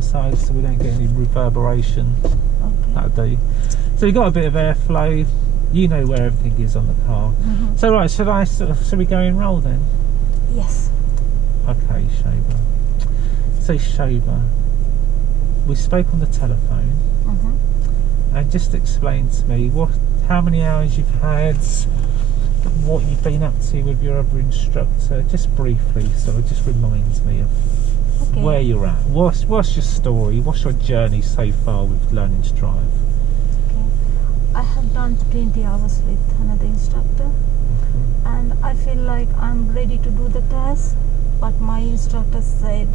that side so we don't get any reverberation. Okay. That'll do. So you've got a bit of airflow. You know where everything is on the car. So right, should we go and roll then? Yes. Okay, Shoba. So Shoba, we spoke on the telephone, and just explain to me how many hours you've had, what you've been up to with your other instructor, just briefly, sort of just reminds me of where you're at. What's your story? What's your journey so far with learning to drive? Okay. I have done 20 hours with another instructor, and I feel like I'm ready to do the test, but my instructor said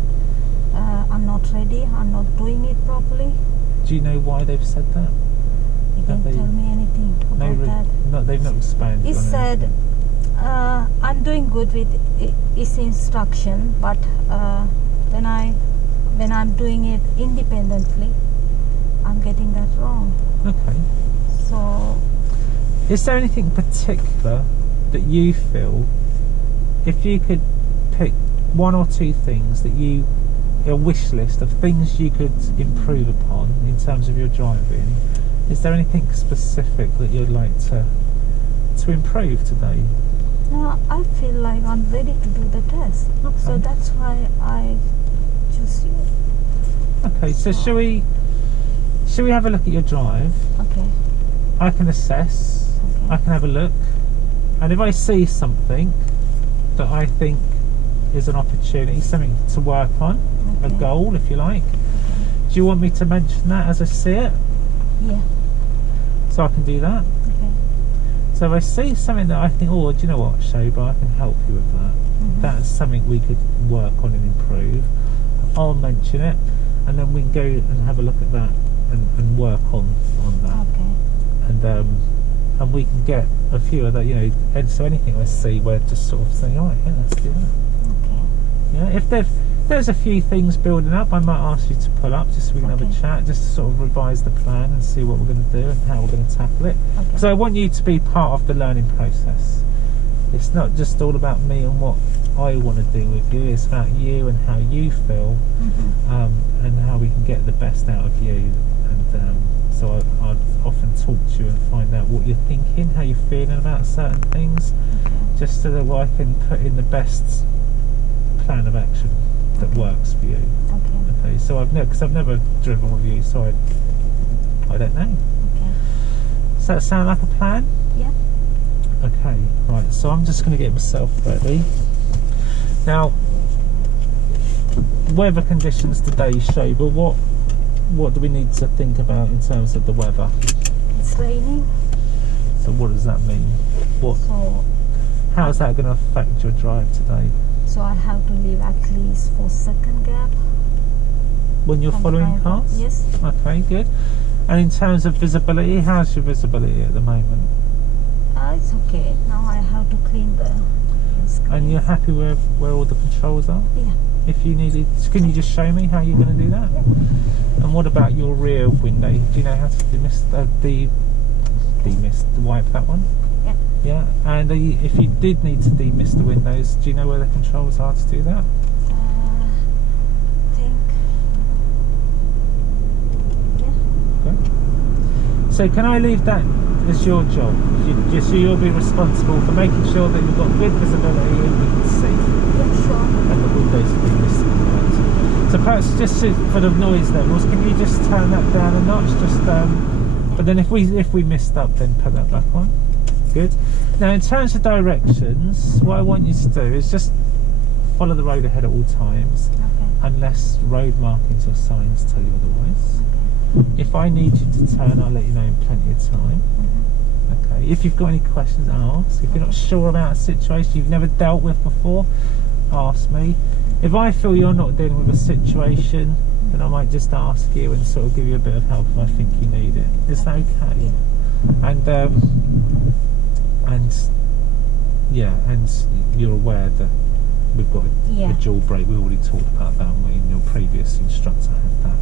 I'm not ready, I'm not doing it properly. Do you know why they've said that? He didn't tell me anything about that. No, they've not expanded. He said I'm doing good with his instruction, but when I'm doing it independently, I'm getting that wrong. Okay. So, is there anything particular that you feel, if you could pick one or two things that a wish list of things you could improve upon in terms of your driving, is there anything specific that you'd like to improve today? no, I feel like I'm ready to do the test. Okay. So that's why I choose you. Okay, so shall we have a look at your drive? Okay. I can assess, Okay. I can have a look, and if I see something that I think is an opportunity, something to work on, a Okay. goal if you like, do you want me to mention that as I see it? Yeah. So I can do that. Okay. So if I see something that I think, oh, do you know what, Shoba, I can help you with that. That's something we could work on and improve. I'll mention it, and then we can go and have a look at that and work on that. Okay. And we can get a few of that, and so anything I see, we're just sort of saying, all right, yeah, let's do that. Okay. Yeah, if there's a few things building up, I might ask you to pull up just so we can have a chat, just to sort of revise the plan and see what we're going to do and how we're going to tackle it. Okay. So I want you to be part of the learning process. It's not just all about me and what I want to do with you, it's about you and how you feel, and how we can get the best out of you. And so I'd often talk to you and find out what you're thinking, how you're feeling about certain things, just so that I can put in the best plan of action that works for you. Okay. So because I've never driven with you, so I don't know. Okay. Does that sound like a plan? Yeah. Okay. Right. So I'm just going to get myself ready. Now, weather conditions today show, but what do we need to think about in terms of the weather? It's raining. So what does that mean? How is that going to affect your drive today? So I have to leave at least 4 second gap. When you're following cars? Yes. Okay, good. And in terms of visibility, how's your visibility at the moment? It's okay. Now I have to clean the screen. And you're happy with where all the controls are? Yeah. If you needed, can you just show me how you're going to do that? Yeah. And what about your rear window? Do you know how to wipe that one? Yeah. Yeah. And if you did need to demist the windows, do you know where the controls are to do that? So can I leave that as your job? So you'll be responsible for making sure that you've got good visibility and we can see. Yeah, sure. And the windows will be listed right. So perhaps just for the noise levels, can you just turn that down a notch? But then if we missed up, then put that back on. Good. Now in terms of directions, what I want you to do is just follow the road ahead at all times, unless road markings or signs tell you otherwise. If I need you to turn, I'll let you know in plenty of time. Okay. If you've got any questions, ask. If you're not sure about a situation you've never dealt with before, ask me. If I feel you're not dealing with a situation, then I might just ask you and sort of give you a bit of help if I think you need it. Is that okay? And you're aware that we've got a dual brake. We already talked about that when your previous instructor had that.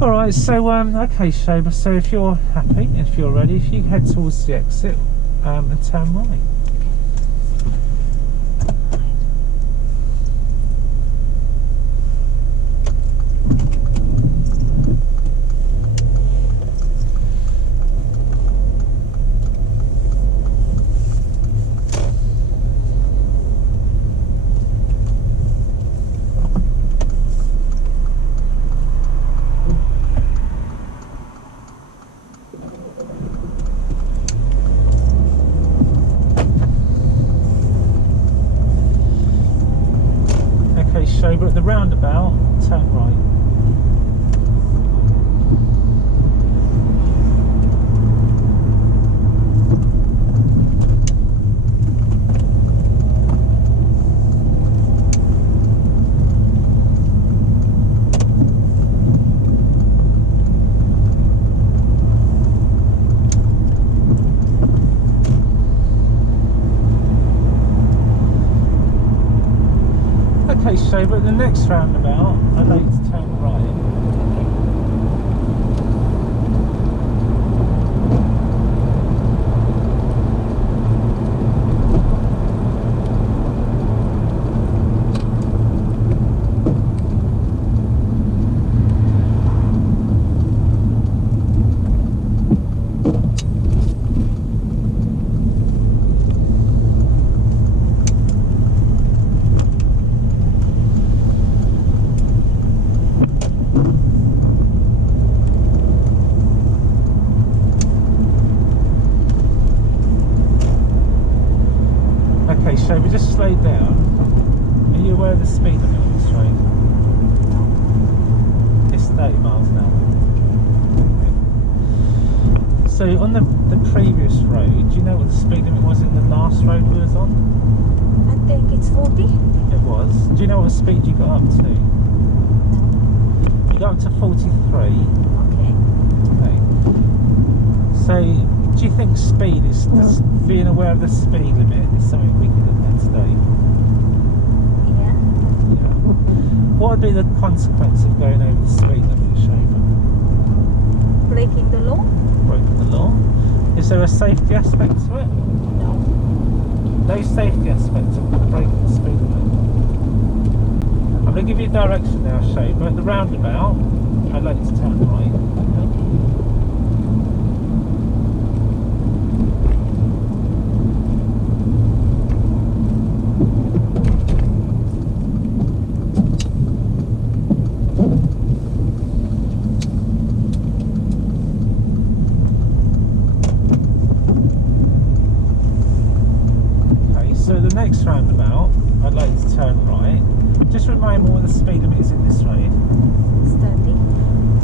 Alright, so okay Shoba, so if you're happy and if you're ready, if you head towards the exit and turn right. So, but the next roundabout, I'd like to turn right. Okay, so we just slowed down. Are you aware of the speed limit on this road? It's 30 miles an hour. Okay. So on the previous road, do you know what the speed limit was in the last road we was on? I think it's 40. It was. Do you know what speed you got up to? No. You got up to 43. Okay. Okay. So, do you think speed is just being aware of the speed limit is something we can look at today? Yeah. Yeah. What would be the consequence of going over the speed limit, Shaver? Breaking the law? Breaking the law? Is there a safety aspect to it? No. No safety aspect of breaking the speed limit. I'm going to give you direction now, Shaver. At the roundabout, I'd like you to turn right. Next roundabout, I'd like to turn right. Just remind me what the speed limit is in this road. It's 30.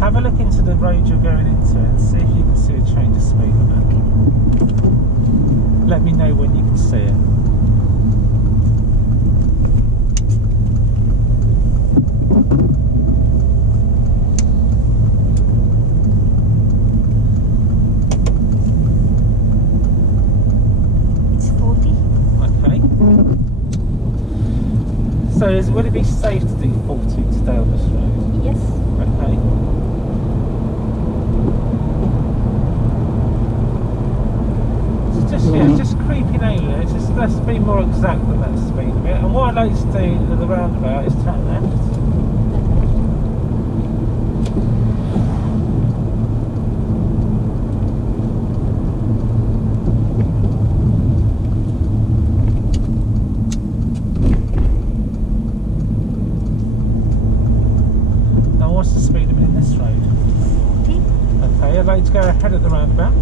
Have a look into the road you're going into and see if you can see a change of speed limit. Let me know when you can see it. So would it be safe to do 40 today on this road? Yes. Okay. So just creeping over there, let's be more exact than that speed limit. And what I'd like to do at the roundabout is turn left. What's the speed limit in this road? 40. Okay, I'd like to go ahead at the roundabout.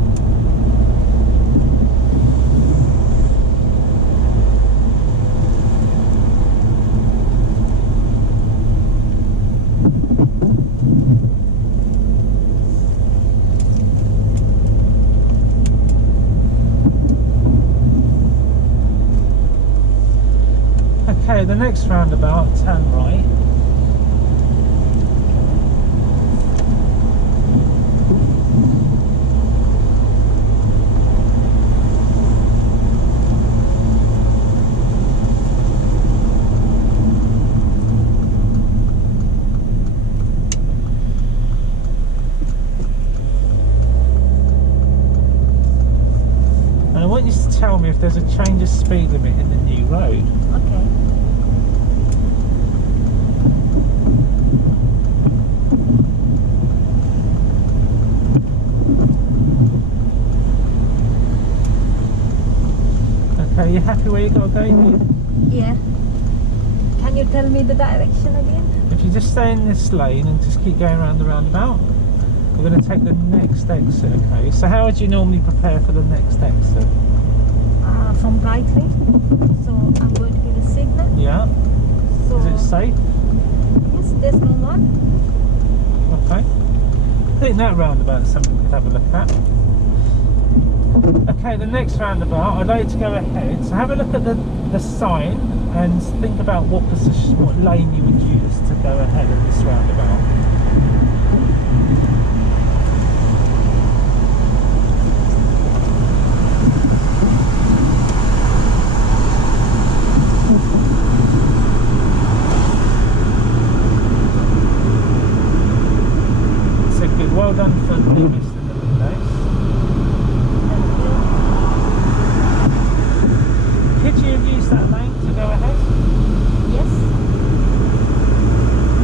Okay, the next roundabout, turn right. I want you to tell me if there's a change of speed limit in the new road. Okay. Okay, you happy where you got to go here? Yeah. Can you tell me the direction again? If you just stay in this lane and just keep going around the roundabout, we're going to take the next exit, okay? So how would you normally prepare for the next exit? From right way. So I'm going to give a signal. Yeah. So Is it safe? yes, there's no one. Okay. I think that roundabout is something we could have a look at. Okay, the next roundabout, I'd like to go ahead. So have a look at the sign and think about what position, what lane you would use to go ahead of this roundabout. Good, well done for doing this in the relays. Thank you. Could you have used that lane to go ahead? Yes.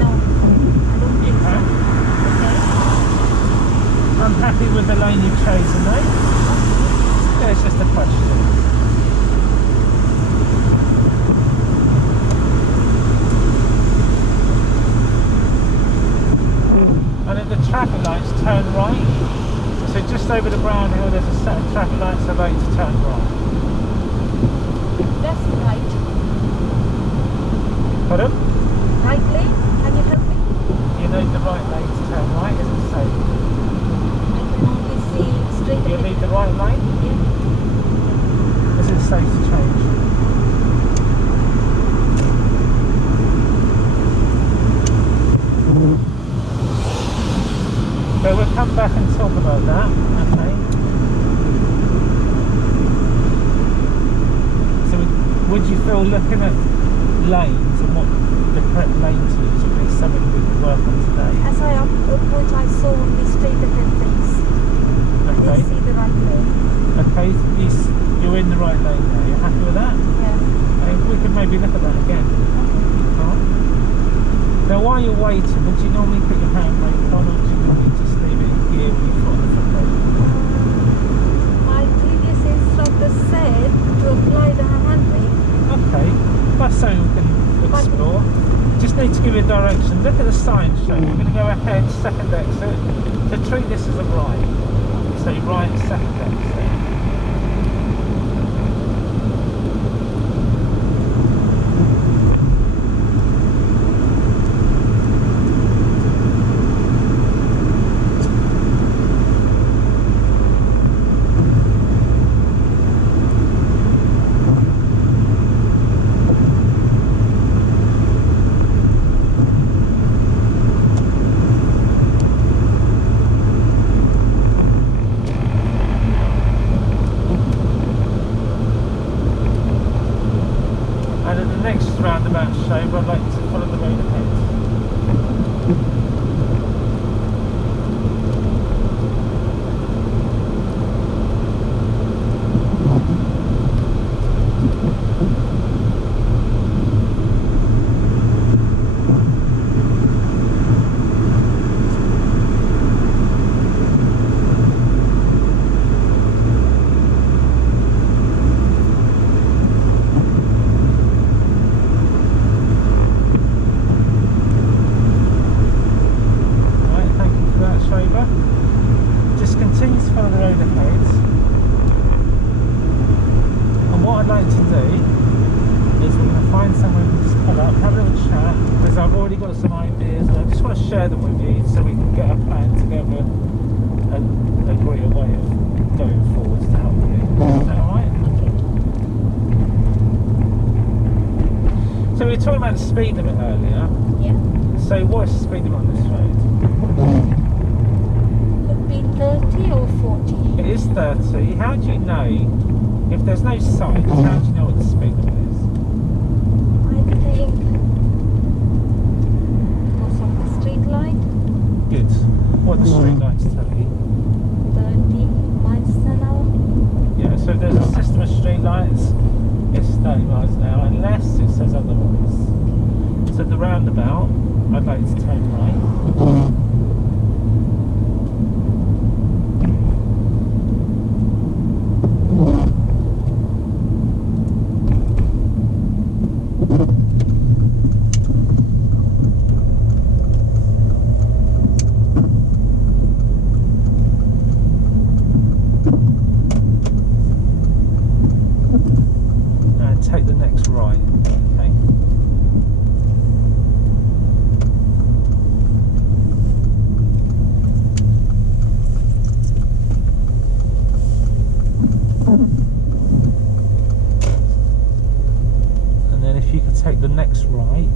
No, I don't think so. can. Okay. I'm happy with the lane you've chosen, mate. Yeah, it's just a question. And at the traffic lights, turn right. So just over the brown hill, there's a set of traffic lights that allow you to turn right. That's right. Pardon? Right lane? Can you help me? You know the right lane to turn right, isn't it safe? I can only see straight You ahead. need the right lane? Yeah. Is it safe to change? So we'll come back and talk about that, okay? So would you feel looking at lanes and what the correct lane to use would be something we could work on today? As I approach, I saw only straight ahead things. I Okay. didn't see the right lane. Okay, you're in the right lane now, you're happy with that? Yeah. We could maybe look at that again. Alright. Now while you're waiting, would you normally put your handbrake on or do you normally just leave it in gear when you've got the foot brake? My previous instructor said to apply the handbrake. Okay, that's something we can explore. Just need to give you a direction. Look at the sign showing you're going to go ahead, second exit. So treat this as a right. So right, second exit. Roundabout shape, I'd like to follow the road ahead. Share them with you so we can get a plan together and agree a way of going forwards to help you. Is that alright? So we were talking about the speed limit earlier. Yeah. So what is the speed limit on this road? Could be 30 or 40. It is 30. How do you know? If there's no signs, how do you know what the speed limit is? I think light. Good. What are the street lights tell you? 30 miles an hour. Yeah, so if there's a system of street lights, it's 30 miles an hour, unless it says otherwise. So the roundabout, I'd like to turn right. Take the next right, okay? And then if you could take the next right.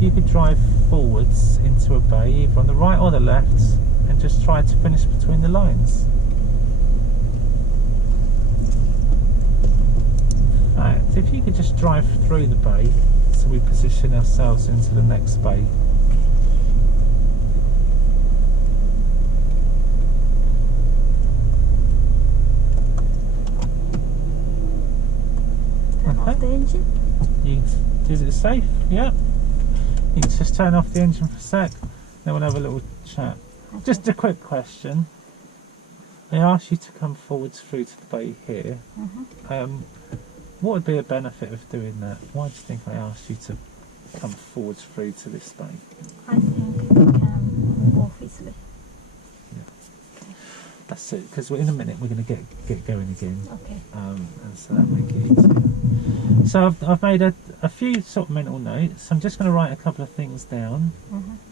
You could drive forwards into a bay, either on the right or the left, and just try to finish between the lines. Right, if you could just drive through the bay so we position ourselves into the next bay. Turn off the engine. Is it safe? Yeah. You can just turn off the engine for a sec, then we'll have a little chat. Okay. Just a quick question. I asked you to come forwards through to the bay here. What would be a benefit of doing that? Why do you think I asked you to come forwards through to this bay? I think we can move off easily. That's it, because in a minute we're going to get going again. Okay. And so that'll make it easier. So I've made a few sort of mental notes. I'm just going to write a couple of things down,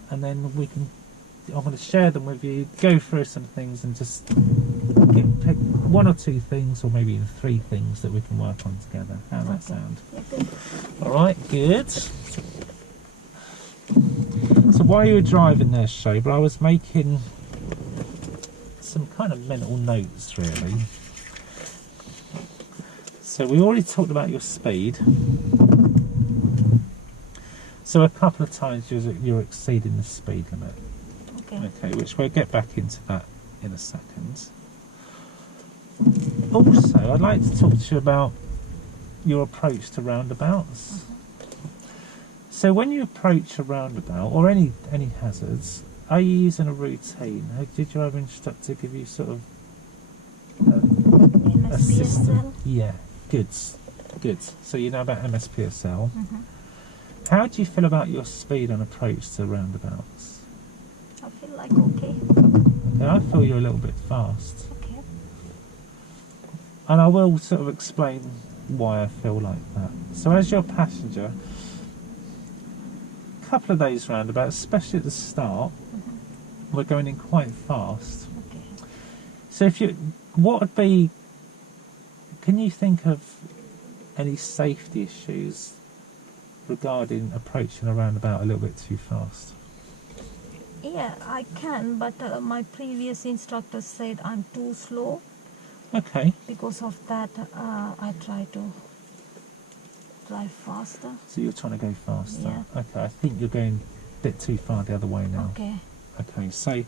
and then I'm going to share them with you, go through some things, and just pick one or two things, or maybe even three things that we can work on together. How does that sound? Yeah, good. All right, good. So while you were driving there, Shobra, I was making some kind of mental notes, really. So we already talked about your speed. So a couple of times you're exceeding the speed limit. Okay, which we'll get back into that in a second. Also, I'd like to talk to you about your approach to roundabouts. So when you approach a roundabout or any hazards, are you using a routine? Did your other instructor give you sort of a system? Yeah, good. So you know about MSPSL. How do you feel about your speed on approach to roundabouts? I feel like okay. Okay, I feel you're a little bit fast. Okay. And I will sort of explain why I feel like that. So as your passenger, a couple of those roundabouts, especially at the start, we're going in quite fast. Okay. So what would be, can you think of any safety issues regarding approaching a roundabout a little bit too fast? Yeah, I can, but my previous instructor said I'm too slow. Okay. Because of that, I try to drive faster. So you're trying to go faster? Yeah. Okay, I think you're going a bit too far the other way now. Okay. Okay, so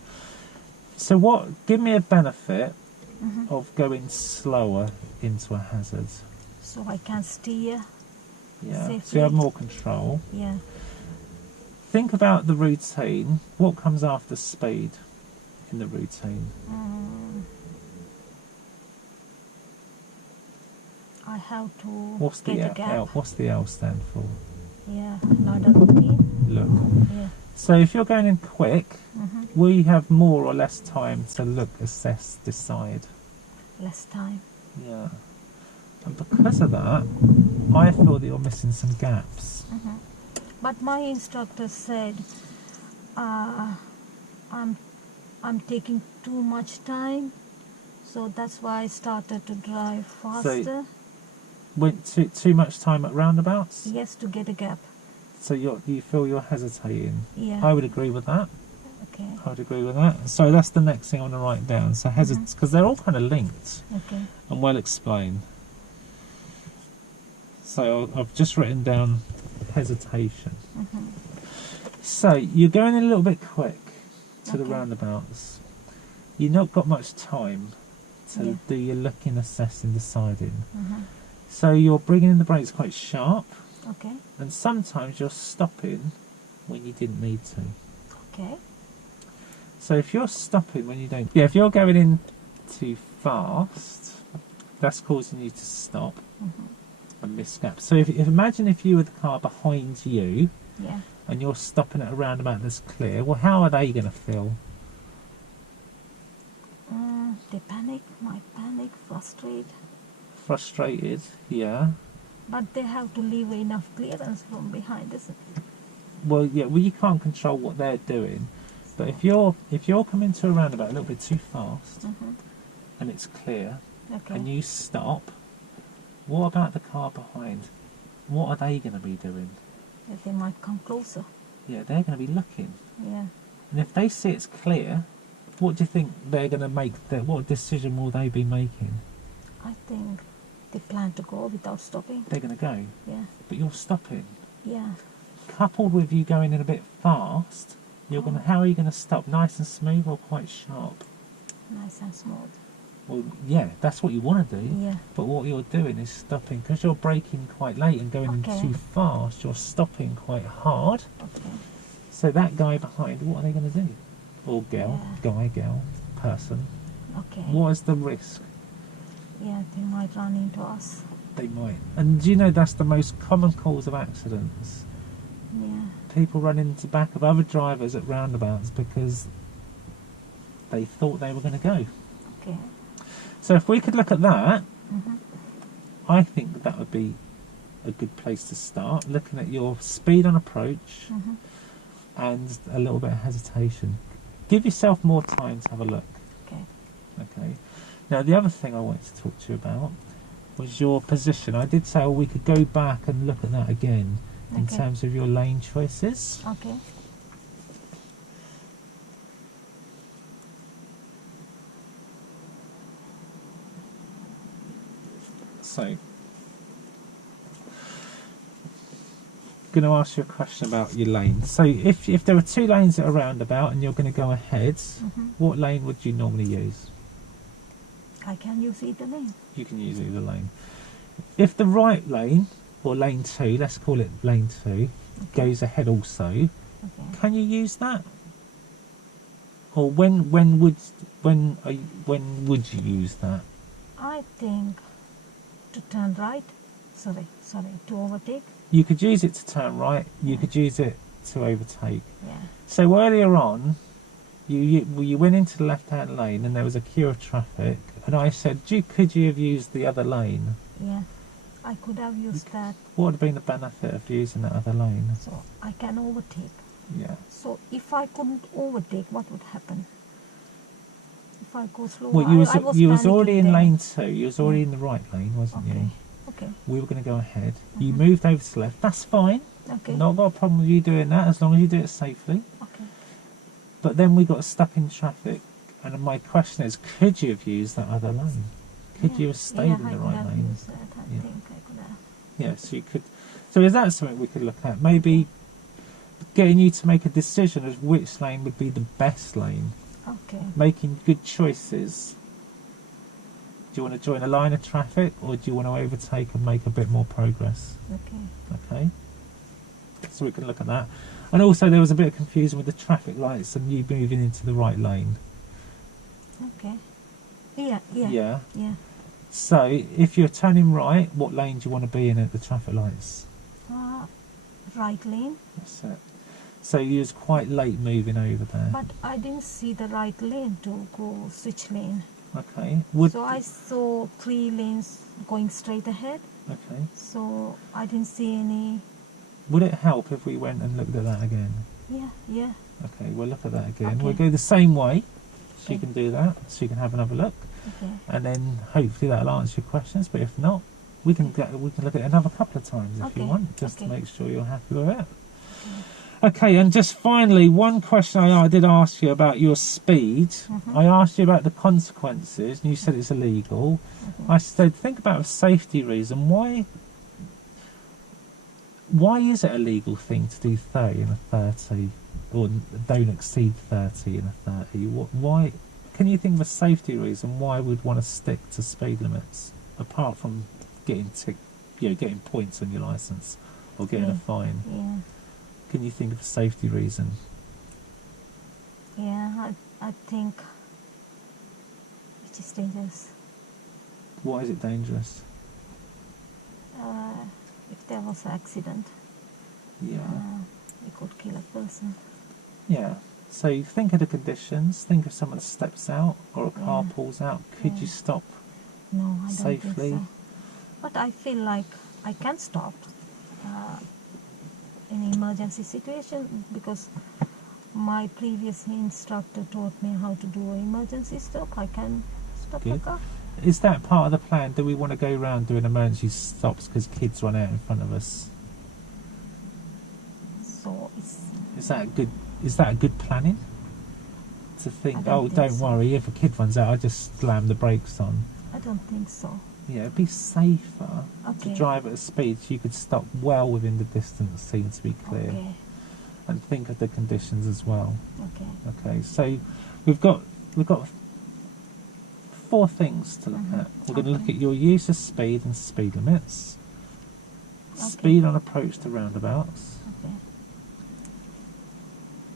give me a benefit of going slower into a hazard. So I can steer. Yeah, safely. so you have more control. Yeah. Think about the routine. What comes after speed in the routine? I have to What's the get a gap. L? What's the L stand for? Yeah, ladder routine. Look. Yeah. So if you're going in quick, we have more or less time to look, assess, decide. Less time. Yeah. And because of that, I feel that you're missing some gaps. But my instructor said I'm taking too much time, so that's why I started to drive faster. So went too much time at roundabouts? Yes, to get a gap. So you feel you're hesitating? Yeah. I would agree with that. Okay. I would agree with that. So that's the next thing I want to write down. So because they're all kind of linked Okay. and well explained. So I've just written down hesitation. So you're going a little bit quick to the roundabouts. You've not got much time to do your looking, assessing, deciding. So you're bringing in the brakes quite sharp. Okay. And sometimes you're stopping when you didn't need to. Okay. So if you're stopping when you don't... Yeah, if you're going in too fast, that's causing you to stop and miss gaps. So if imagine if you were the car behind you and you're stopping at a roundabout that's clear, well, how are they going to feel? They might panic, Frustrated, yeah. But they have to leave enough clearance from behind, isn't it? Well, yeah, you can't control what they're doing. But if you're coming to a roundabout a little bit too fast and it's clear and you stop, what about the car behind? What are they going to be doing? They might come closer. Yeah, they're going to be looking. Yeah. And if they see it's clear What do you think they're going to make? What decision will they be making? I think they plan to go without stopping. They're going to go, Yeah. but you're stopping. Yeah. Coupled with you going in a bit fast, you're going to. How are you going to stop? Nice and smooth or quite sharp? Nice and smooth. Well, yeah, that's what you want to do. Yeah. But what you're doing is stopping because you're braking quite late and going Okay. too fast. You're stopping quite hard. Okay. So that guy behind, what are they going to do? Or girl, guy, girl, person. Okay. What is the risk? Yeah, they might run into us. They might. And do you know that's the most common cause of accidents? Yeah. People run into the back of other drivers at roundabouts because they thought they were going to go. Okay. So if we could look at that, Mm-hmm. I think that would be a good place to start, looking at your speed on approach Mm-hmm. and a little bit of hesitation. Give yourself more time to have a look. Okay. Okay. Now the other thing I wanted to talk to you about was your position. I did say we could go back and look at that again in Okay. terms of your lane choices. Okay. So, I'm going to ask you a question about your lane. So if there are two lanes at a roundabout and you're going to go ahead, Mm-hmm. what lane would you normally use? I can use either lane. You can use either lane. If the right lane, or lane 2, let's call it lane 2, goes ahead also, Okay. can you use that? Or when would you use that? I think to turn right. Sorry, to overtake. You could use it to turn right, you could use it to overtake. Yeah. So earlier on, you went into the left-hand lane and there was a queue of traffic, and I said, could you have used the other lane? Yeah. I could have used that, What would have been the benefit of using that other lane? so I can overtake. Yeah. So if I couldn't overtake, what would happen? If I go slow, Well, you was already in lane 2. You was already in the right lane, wasn't Okay. you? Okay. We were going to go ahead. You moved over to the left. That's fine. Okay. Not got a problem with you doing that as long as you do it safely. Okay. But then we got stuck in traffic, and my question is, could you have used that other lane? Could you have stayed in the right lane? That. I Yeah. think I could have. Yes, you could. So is that something we could look at? Maybe getting you to make a decision as which lane would be the best lane. Okay. Making good choices. Do you want to join a line of traffic, or do you want to overtake and make a bit more progress? Okay. Okay. So we can look at that. And also there was a bit of confusion with the traffic lights and you moving into the right lane. Okay. Yeah. Yeah. Yeah. Yeah. So if you're turning right, what lane do you want to be in at the traffic lights? Right lane. That's it. So you was quite late moving over there. But I didn't see the right lane to go switch lane. Okay. So I saw 3 lanes going straight ahead. Okay. So I didn't see any. Would it help if we went and looked at that again? Yeah. Yeah. Okay, we'll look at that again. Okay. We'll go the same way, so you Okay. can do that, so you can have another look, Okay. and then hopefully that'll answer your questions. But if not, we can look at it another couple of times if you Okay. want, just to Okay. make sure you're happy with it. Okay, and just finally, one question I did ask you about your speed. I asked you about the consequences, and you said it's illegal. I said, think about a safety reason. Why is it a legal thing to do 30 and a 30, or don't exceed 30 and a 30? Why? Can you think of a safety reason why we'd want to stick to speed limits, apart from getting getting points on your licence or getting a fine? Yeah. Can you think of a safety reason? Yeah. I think it is dangerous. Why is it dangerous? If there was an accident, Yeah. it could kill a person. Yeah. So you think of the conditions. Think if someone steps out or a car Yeah. pulls out. Could Yeah. you stop No, I don't safely? think so. But I feel like I can stop in emergency situation, because my previous instructor taught me how to do an emergency stop. I can stop the Good. car. Is that part of the plan? Do we want to go around doing emergency stops because kids run out in front of us? So it's Is that a good planning? to think, don't oh, think don't so. worry, if a kid runs out, I just slam the brakes on. I don't think so. Yeah, it'd be safer to Okay. drive at a speed so you could stop well within the distance seen to be clear. Okay. And think of the conditions as well. Okay. Okay, so we've got 4 things to look Mhm. at. We're going to look Okay. at your use of speed and speed limits, Okay. speed on approach to roundabouts. Okay.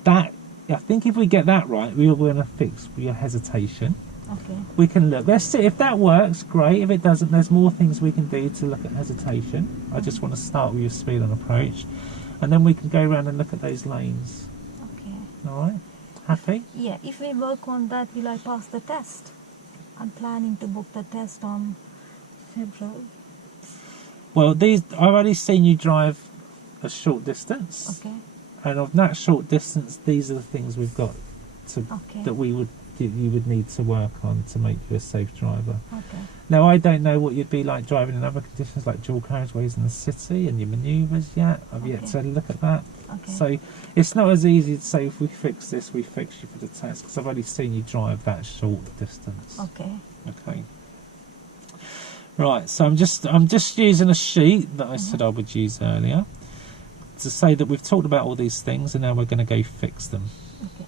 That, I think if we get that right, we're going to fix your hesitation. Okay. We can look, let's see if that works, great. If it doesn't, there's more things we can do to look at hesitation. I just want to start with your speed on approach, and then we can go around and look at those lanes. Okay. All right, happy? Yeah, if we work on that, will I pass the test? I'm planning to book the test on February. Well, I've already seen you drive a short distance, Okay. and of that short distance, these are the things we've got to Okay. that you would need to work on to make you a safe driver. Okay. Now, I don't know what you'd be like driving in other conditions like dual carriageways in the city and your manoeuvres yet. I've yet Okay. to look at that. Okay. So it's not as easy to say if we fix this, we fix you for the test, because I've only seen you drive that short distance. Okay. Okay. Right, so I'm just using a sheet that I said I would use earlier to say that we've talked about all these things and now we're going to go fix them. Okay.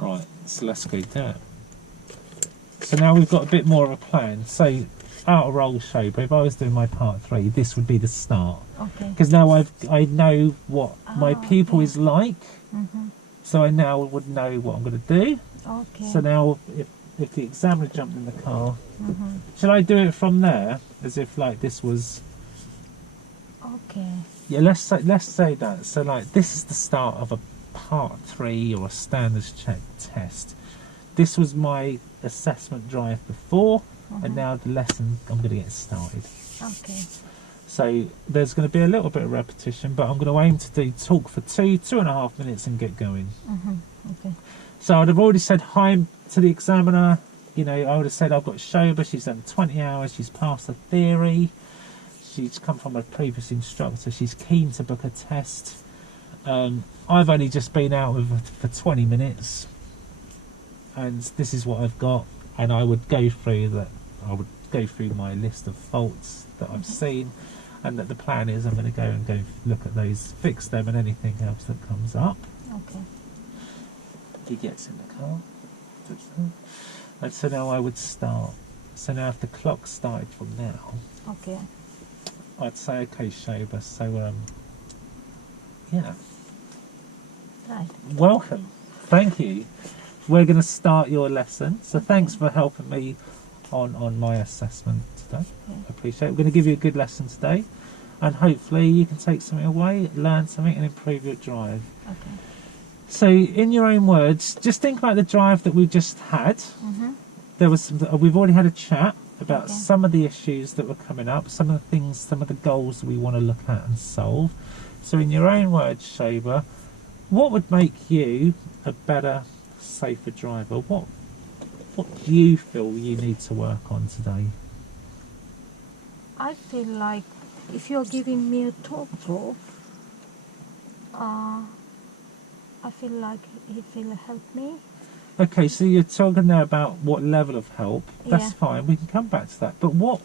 Right, so let's go do it. So now we've got a bit more of a plan. So out of roll show, but if I was doing my part 3, this would be the start. Okay. Because now I know what my Ah, pupil okay. is like, Mm-hmm. so I now would know what I'm going to do. Okay. So now if the examiner jumped in the car, Mm-hmm. shall I do it from there as if like this was? Okay. Yeah, let's say that. So like this is the start of a part 3 or a standards check test. This was my assessment drive before, and Mhm. now the lesson I'm going to get started. Okay. So there's going to be a little bit of repetition, but I'm going to aim to do talk for 2.5 minutes and get going. Mm-hmm. Okay. So I'd have already said hi to the examiner. You know, I would have said I've got Shoba, she's done 20 hours, she's passed the theory, she's come from a previous instructor, she's keen to book a test. I've only just been out with her for 20 minutes, and this is what I've got, and I would go through my list of faults that I've seen, and that the plan is I'm going to go look at those, fix them, and anything else that comes up. Okay. He gets in the car. And so now I would start. So now if the clock started from now, Okay. I'd say, okay, Shoba, so, yeah, Right. welcome. Thank you. We're going to start your lesson. So thanks for helping me on my assessment today. Yeah. I appreciate it. We're going to give you a good lesson today. And hopefully you can take something away, learn something, and improve your drive. Okay. So, in your own words, just think about the drive that we just had. Mm-hmm. There was we've already had a chat about Okay. some of the issues that were coming up, some of the things, some of the goals we want to look at and solve. So, in your own words, Shoba, what would make you a better, safer driver? What do you feel you need to work on today? I feel like if you're giving me a talk through, I feel like it will help me. Okay, so you're talking there about what level of help. That's Yeah. fine. We can come back to that. But what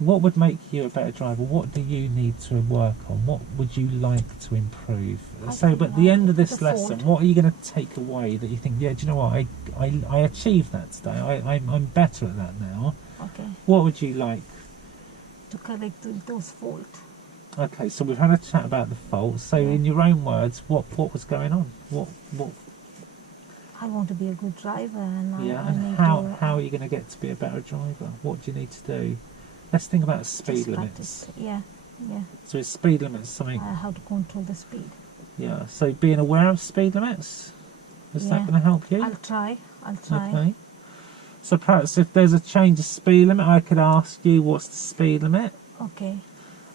would make you a better driver? What do you need to work on? What would you like to improve? I So, feel but at the end of like this the lesson, Ford. what are you going to take away that you think, yeah, do you know what? I achieved that today. I'm better at that now. Okay. What would you like? To correct those faults. Okay, so we've had a chat about the faults. So, Yeah. in your own words, what was going on? What? I want to be a good driver, and Yeah, I and need how to are you going to get to be a better driver? What do you need to do? Let's think about speed just limits. practice. Yeah, yeah. So is speed limits something? I have to control the speed. Yeah. So being aware of speed limits, is that Yeah. going to help you? I'll try. Okay. So perhaps if there's a change of speed limit, I could ask you, what's the speed limit? Okay.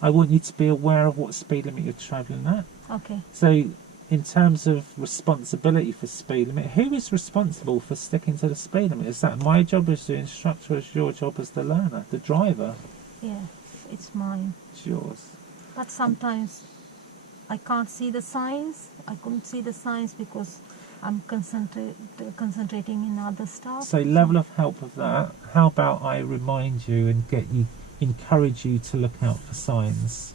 I want you to be aware of what speed limit you're travelling at. Okay. So in terms of responsibility for speed limit, who is responsible for sticking to the speed limit? Is that my job as the instructor, or is your job as the learner, the driver? Yeah, it's mine. It's yours. But sometimes I can't see the signs. I couldn't see the signs because I'm concentrating in other stuff. So level of help of that. How about I remind you and encourage you to look out for signs?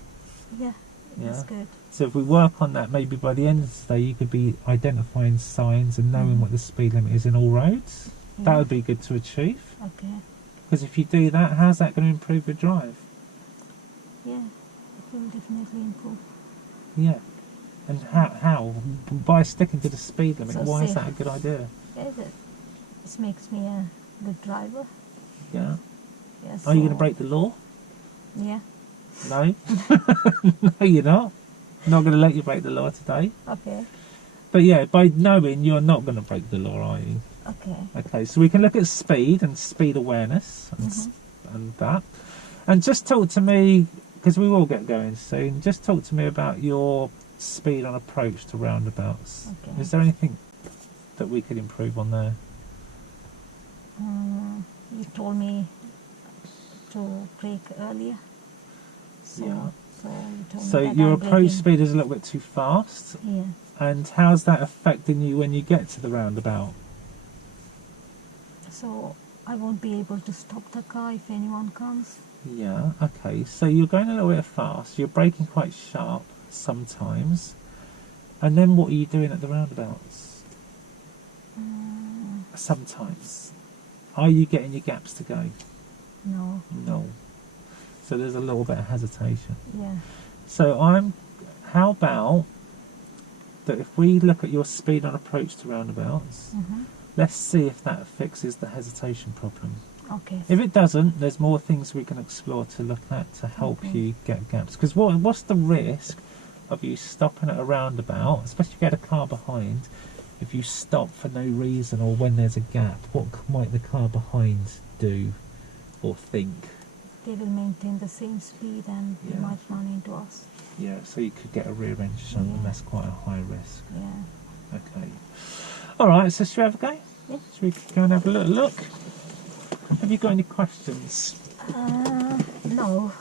Yeah, that's good. So if we work on that, maybe by the end of the day you could be identifying signs and knowing what the speed limit is in all roads. Yeah. That would be good to achieve. Okay. Because if you do that, how's that going to improve your drive? Yeah, it will definitely improve. Yeah. And how? By sticking to the speed limit. So Why is safe. that a good idea? Yeah, this makes me a good driver. Yeah. Yeah, Are you going to break the law? Yeah. No? No, you're not. Not going to let you break the law today. Okay. But yeah, by knowing you're not going to break the law, are you? Okay. Okay, so we can look at speed and speed awareness and that. And just talk to me, because we will get going soon, just talk to me about your speed on approach to roundabouts. Okay. Is there anything that we could improve on there? You told me to brake earlier. So, Yeah. So you told So me that your I'm approach braking. speed is a little bit too fast. Yeah. And how's that affecting you when you get to the roundabout? So I won't be able to stop the car if anyone comes. Yeah, okay. So you're going a little bit fast. You're braking quite sharp sometimes. And then what are you doing at the roundabouts? Sometimes. Are you getting your gaps to go? No. No. So there's a little bit of hesitation. Yeah. So how about that if we look at your speed on approach to roundabouts, let's see if that fixes the hesitation problem. Okay. If it doesn't, there's more things we can explore to look at to help you get gaps. Because what's the risk of you stopping at a roundabout, especially if you had a car behind, if you stop for no reason or when there's a gap, what might the car behind do or think? They will maintain the same speed and they might run into us. Yeah, so you could get a rear end shunt and that's quite a high risk. Yeah. Okay. Alright, so should we have a go? Yeah. Should we go and have a little look? Have you got any questions? No.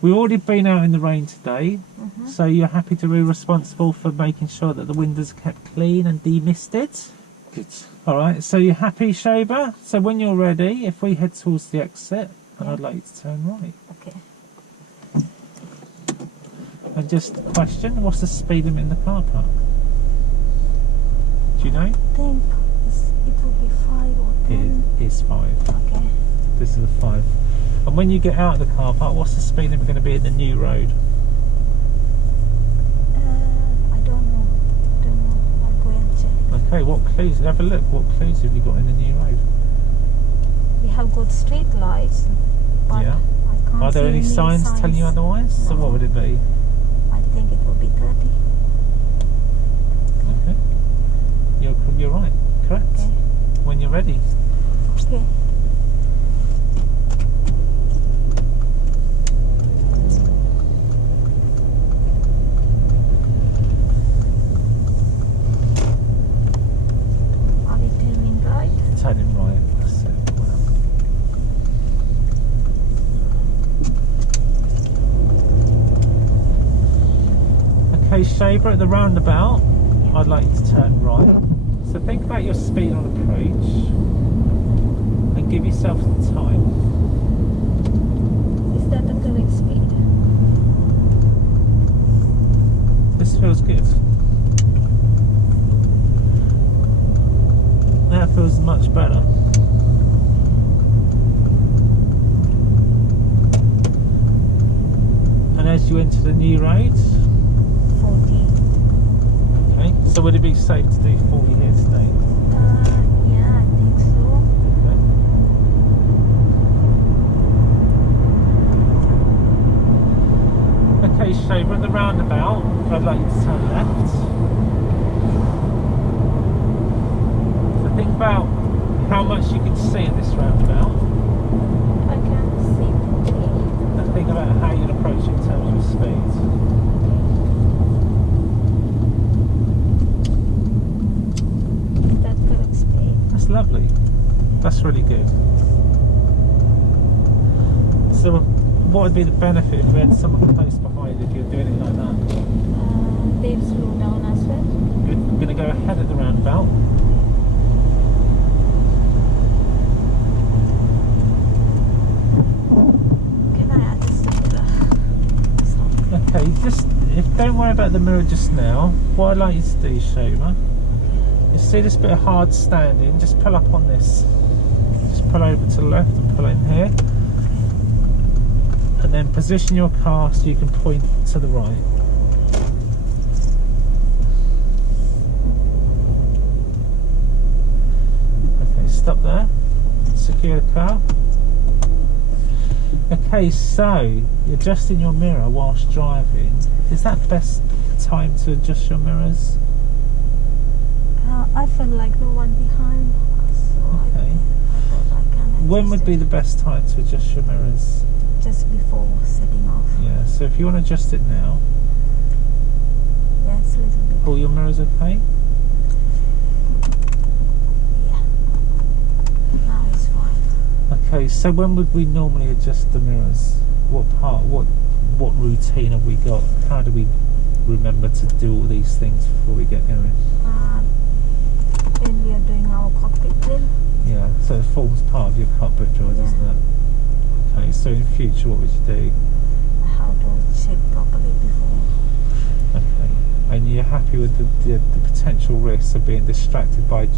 We've already been out in the rain today, so you're happy to be responsible for making sure that the windows are kept clean and demisted? Good. Alright, so you're happy, Shoba? So when you're ready, if we head towards the exit, and I'd like you to turn right. Okay. And just a question, what's the speed limit in the car park? Do you know? I think it would be 5 or 10. It is 5. Okay. This is a 5. And when you get out of the car park, what's the speed limit going to be in the new road? I don't know. I'll go and check. Okay, what clues? Have a look. What clues have you got in the new road? We have good street lights, but Yeah. I can't Are there see any signs telling you otherwise? So No. what would it be? I think it would be 30. Okay. You're right. Correct. Okay. When you're ready. Okay. Are we turning right? Turning right. That's it. Okay, Shaber, at the roundabout, I'd like you to turn right. So think about your speed on approach and give yourself some time. Is that the correct speed? This feels good. That feels much better. And as you enter the new road, 40. okay, so would it be safe to do 40 here today? Yeah, I think so. Okay, Shaver, at the roundabout, I'd like you to turn left. So think about how much you can see in this roundabout. I can see 40. And think about how you'd approach it in terms of speed. Is that correct speed? That's lovely. That's really good. So what would be the benefit if we had someone close behind if you're doing it like that? They'll slow down as well. Good. I'm going to go ahead at the roundabout. Can I adjust the mirror? Okay, don't worry about the mirror just now. What I'd like you to do, Shoma, you see this bit of hard standing, just pull up on this. Just pull over to the left and pull in here. And then position your car so you can point to the right. Okay, stop there. Secure the car. Okay, so you're adjusting your mirror whilst driving. Is that best time to adjust your mirrors? I feel like no one behind, so Okay. I thought I can adjust When would it be the best time to adjust your mirrors? just before setting off. Yeah, so if you want to adjust it now, Yeah, it's a little bit. all your mirrors okay? Yeah. Now it's fine. Okay, so when would we normally adjust the mirrors? What routine have we got? How do we remember to do all these things before we get going? When we are doing our cockpit drill. Yeah, so it forms part of your cockpit drill, Yeah. doesn't it? Okay, so in future what would you do? How to check properly before. Okay, and you're happy with the potential risks of being distracted by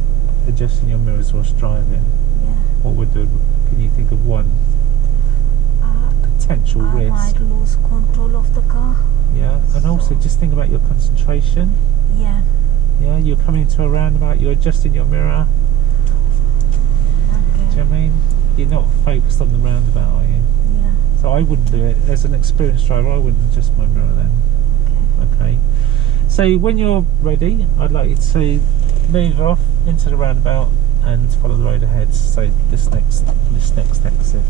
adjusting your mirrors whilst driving? Yeah. What would can you think of one potential I risk? might lose control of the car. Yeah, and also just think about your concentration. Yeah. Yeah, you're coming into a roundabout, you're adjusting your mirror. Do you Okay. know what I mean? You're not focused on the roundabout, are you? Yeah. So I wouldn't do it. As an experienced driver, I wouldn't adjust my mirror then. Okay. Okay. So when you're ready, I'd like you to move off into the roundabout and follow the road ahead. So this next exit.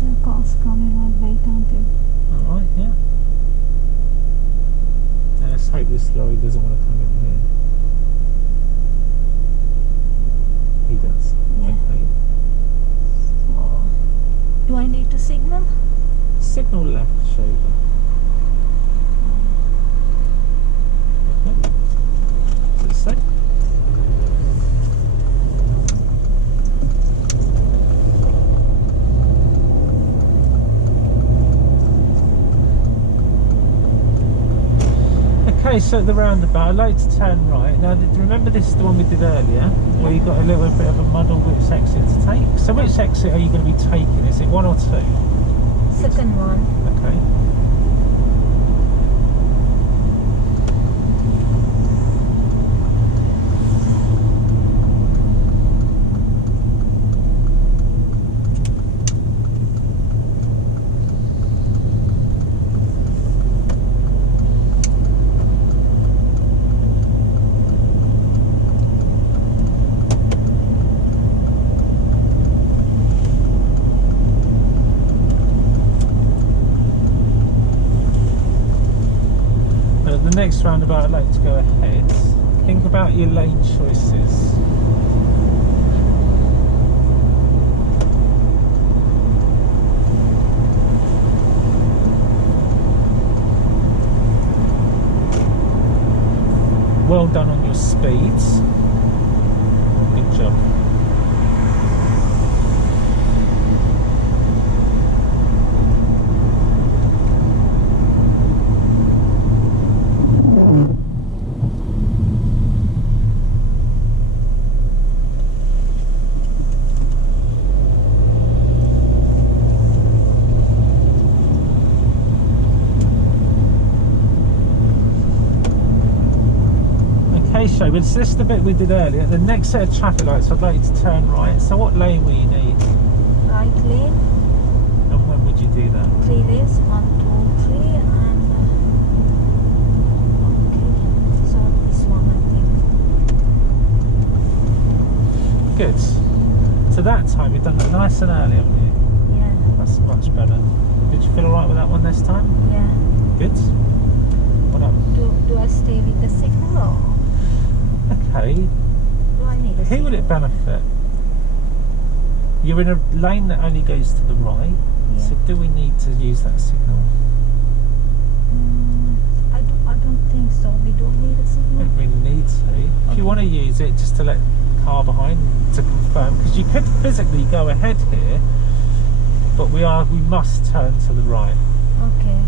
The car's coming, I'll wait until. Alright, yeah. And let's hope this lorry doesn't want to come in here. He does. Yeah. Okay. Oh. Do I need to signal? Signal left shoulder. Okay. Is it safe? Okay, so at the roundabout, I'd like to turn right. Now, remember this is the one we did earlier, where you got a little bit of a muddle which exit to take. So which exit are you going to be taking? Is it 1 or 2? Second one. Okay. The next roundabout, I'd like to go ahead. Think about your lane choices. Well done on your speeds. Good job. So this is the bit we did earlier. The next set of traffic lights, I'd like you to turn right. So what lane will you need? Right lane. And when would you do that? 3 lanes. 1, 2, 3, and okay. So this one, I think. Good. So that time you've done that nice and early, haven't you? Yeah. That's much better. Did you feel alright with that one this time? Yeah. Good. What up? Do I stay with the signal or Okay. do I need a Who signal? would it benefit? You're in a lane that only goes to the right, Yeah. so do we need to use that signal? I don't think so. We don't need a I signal. don't really need to. If you want to use it just to let the car behind to confirm, because you could physically go ahead here, but we must turn to the right. Okay.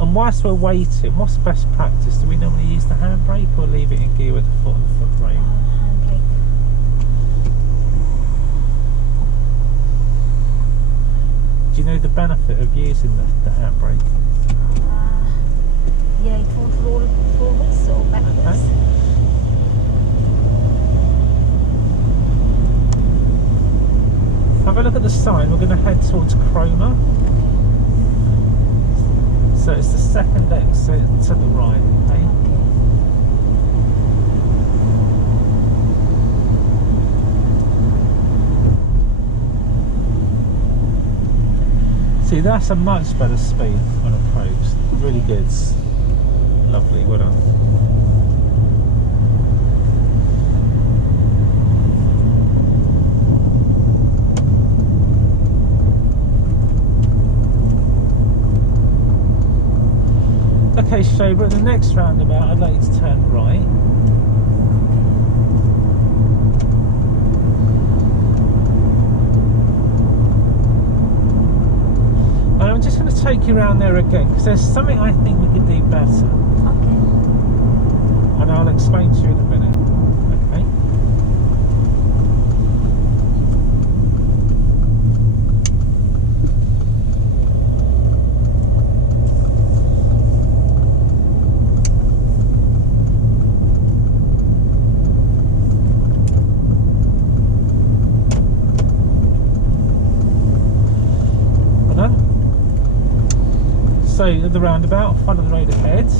And whilst we're waiting, what's best practice? Do we normally use the handbrake or leave it in gear with the foot on the foot brake? Handbrake. Do you know the benefit of using the handbrake? Yeah, it won't roll forwards or backwards. Okay. Have a look at the sign. We're going to head towards Cromer. So it's the second exit to the right. Okay. See, that's a much better speed on approach. Really good. Lovely, well done. Okay, Shoba, at the next roundabout, I'd like you to turn right. And I'm just going to take you around there again, because there's something I think we could do better. Okay. And I'll explain to you in a minute. Okay? So at the roundabout, follow the road ahead.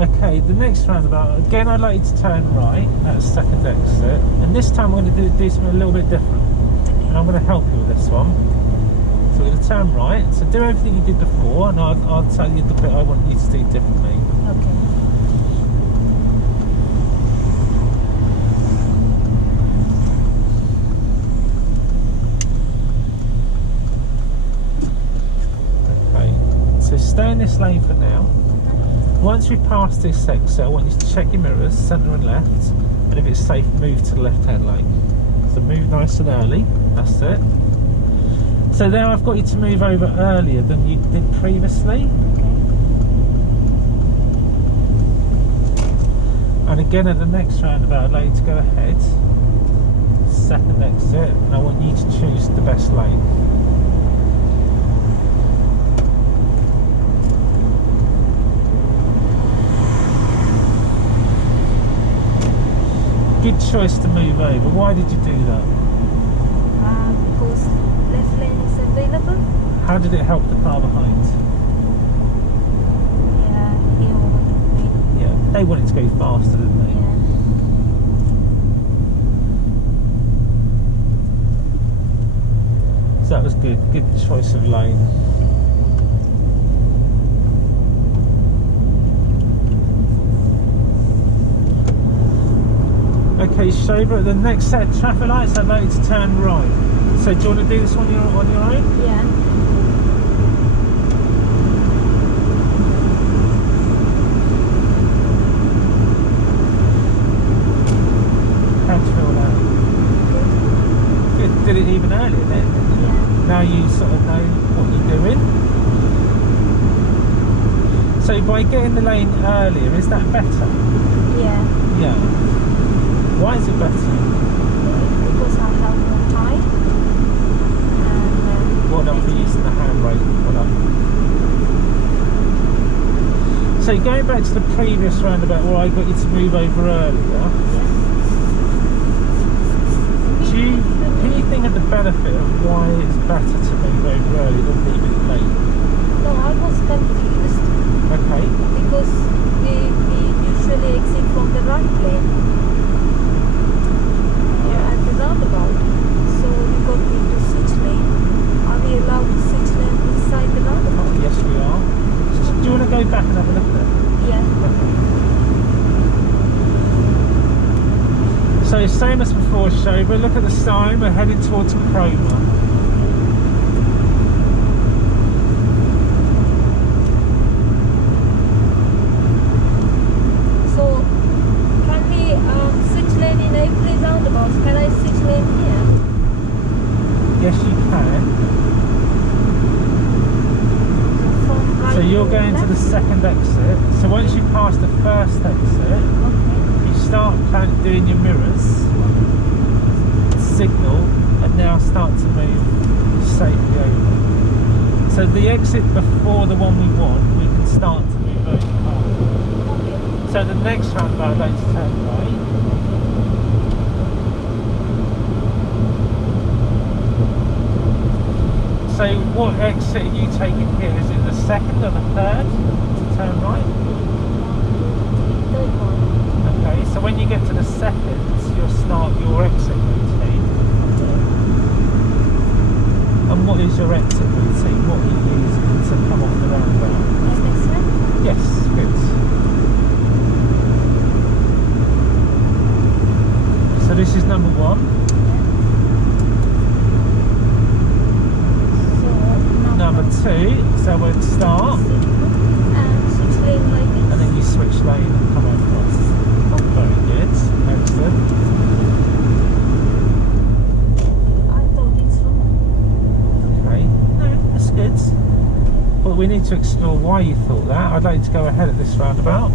Okay, the next roundabout, again I'd like you to turn right at the second exit, and this time we're going to do something a little bit different, and I'm going to help you with this one. So we're going to turn right, so do everything you did before, and I'll tell you the bit I want you to do differently. Okay. Okay, so stay in this lane for now. Once we pass this exit, I want you to check your mirrors, centre and left, and if it's safe, move to the left-hand lane. So move nice and early, that's it. So there I've got you to move over earlier than you did previously. Okay. And again at the next roundabout, I'd like you to go ahead, second exit, and I want you to choose the best lane. Good choice to move over. Why did you do that? Because left lane is available. How did it help the car behind? Yeah, he overtook me. Yeah, they wanted to go faster, didn't they? Yeah. So that was good. Good choice of lane. Okay, Shoba, at the next set of traffic lights, I'd like you to turn right. So do you want to do this on your own? Yeah. How do you feel now? Good. Did it even earlier then, didn't you? Yeah. Now you sort of know what you're doing. So by getting the lane earlier, is that better? Yeah. Yeah. Why is it better? Because I have more time. And Well done for using the handbrake. Well done. So going back to the previous roundabout where I got you to move over earlier, can you think of the benefit of why it's better to move over early than leave it late. No, I was confused Okay. because we usually exit from the right lane at the roundabout. So you got me to switch lane. Are we allowed to switch lane inside the roundabout? Yes, we are. Do you want to go back and have a look at it? Yeah. Okay. So same as before, Shoba. Look at the sign. We're heading towards Chroma. So can we switch lane in every roundabout? Can I switch lane here? Yes, you can. From right So you're going to left? the second exit. So once you pass the first exit, Okay. you start doing your mirrors, signal, and now start to move safely over. So the exit before the one we want, we can start to move over. Okay. So the next roundabout, going to turn right. So what exit are you taking here? Is it the second or the third to turn right? Third one. Okay, so when you get to the second, you'll start your exit routine. And what is your exit routine? What are you using to come off the roundabout? Exit? Yes, good. So this is number one. Number two, so we'd start, And switch lane like this. and then you switch lane and come across. Very good, excellent. I thought it's wrong. Okay, no, that's good. But we need to explore why you thought that. I'd like you to go ahead at this roundabout.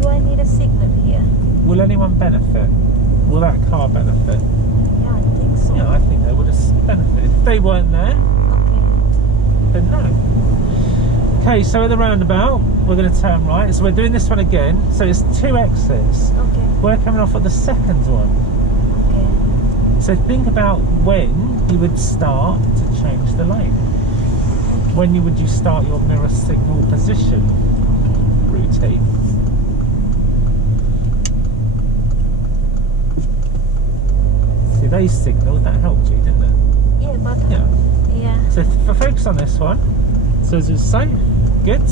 Do I need a signal here? Will anyone benefit? Will that car benefit? Yeah, I think so. Yeah, I think they would have benefited. If they weren't there, Okay. then no. Okay, so at the roundabout, we're going to turn right. So we're doing this one again. So it's two exits. Okay. We're coming off at the second one. Okay. So think about when you would start to change the lane. When would you start your mirror signal position routine? See, they signalled, that helped you, didn't it? Yeah, but Yeah. yeah. So focus on this one. So as it's safe, good.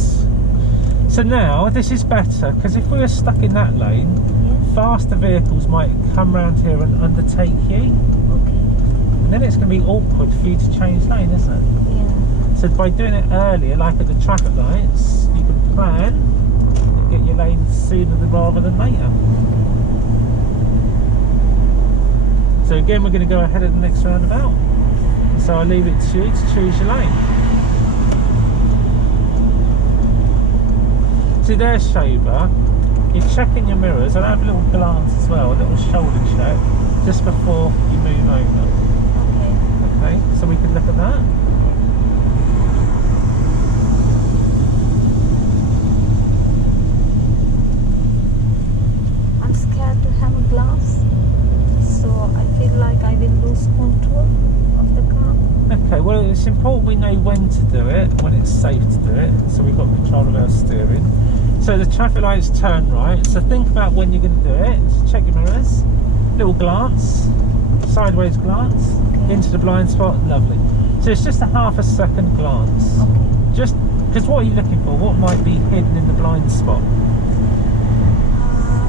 So now this is better because if we were stuck in that lane, Yeah. faster vehicles might come round here and undertake you, Okay. and then it's going to be awkward for you to change lane, isn't it? Yeah. So by doing it earlier, like at the traffic lights, you can plan and get your lane sooner rather than later. So again, we're going to go ahead of the next roundabout. So I'll leave it to you to choose your lane. See, there's Shoba. You're checking your mirrors. I'll have a little glance as well, a little shoulder check, just before you move over. Okay. Okay, so we can look at that. I'm scared to have a glass, so I feel like I will lose control of the car. Okay, well it's important we know when to do it, when it's safe to do it, so we've got control of our steering. So the traffic lights turn right, so think about when you're going to do it. So check your mirrors, little glance, sideways glance, into the blind spot, lovely. So it's just a half a second glance. Okay. Just, because what are you looking for? What might be hidden in the blind spot?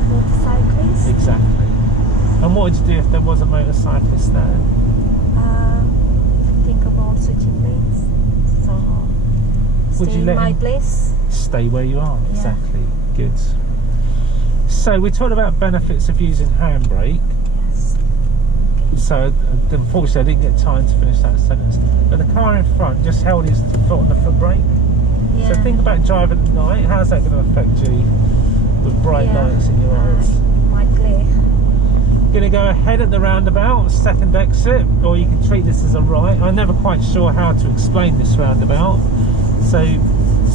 Motorcyclist. Exactly. And what would you do if there was a motorcyclist there? Think about switching lanes. So Would stay you in let my him- place. Stay where you are, Yeah. exactly. Good. So we talked about benefits of using handbrake. Yes. So unfortunately I didn't get time to finish that sentence. But the car in front just held his foot on the foot brake. Yeah. So think about driving at night. How's that going to affect you with bright Yeah. lights in your eyes? My play. Going to go ahead at the roundabout, second exit, or you can treat this as a right. I'm never quite sure how to explain this roundabout. So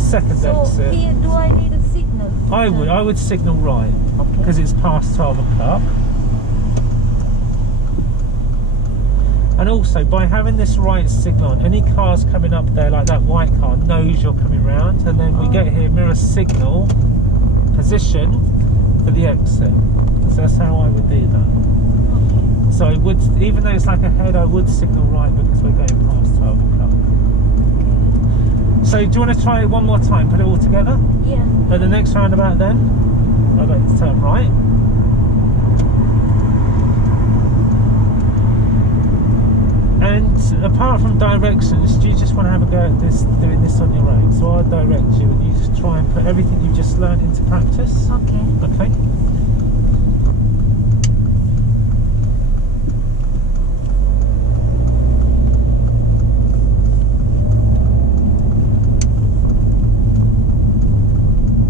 Second So exit. here, do I need a signal? to I turn? would signal right Okay. because it's past 12 o'clock. And also, by having this right signal on, any cars coming up there, like that white car, knows you're coming round, and then we get here, mirror signal, position for the exit. So that's how I would do that. Okay. So I would, even though it's like ahead, I would signal right because we're going past 12 o'clock. So do you want to try it one more time, put it all together? Yeah. At the next roundabout then, I'd like to turn right. And apart from directions, do you just want to have a go at this, doing this on your own? So I'll direct you and you just try and put everything you've just learned into practice. Okay. Okay?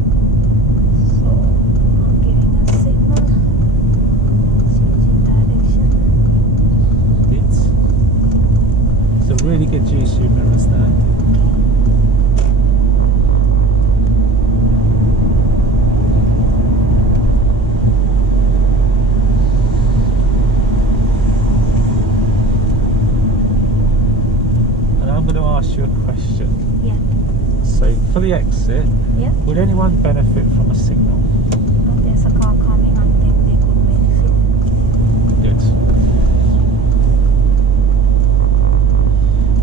So I'm giving a signal, changing direction. It's a really good use of your mirrors there. And I'm going to ask you a question. Yeah. So for the exit, Yeah. would anyone benefit from a signal? There's a car coming. I think they could benefit. Good.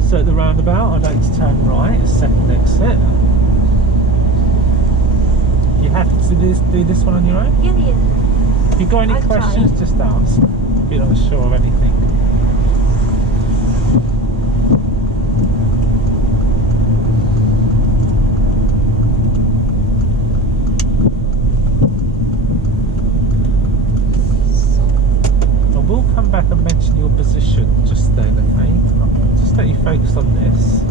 So at the roundabout, I'd like to turn right, second exit. You happy to do this one on your own? Yeah, yeah. If you've got any I'll try. questions, just ask. If you're not sure of anything. I will come back and mention your position just then, okay? Okay. Just let you focus on this.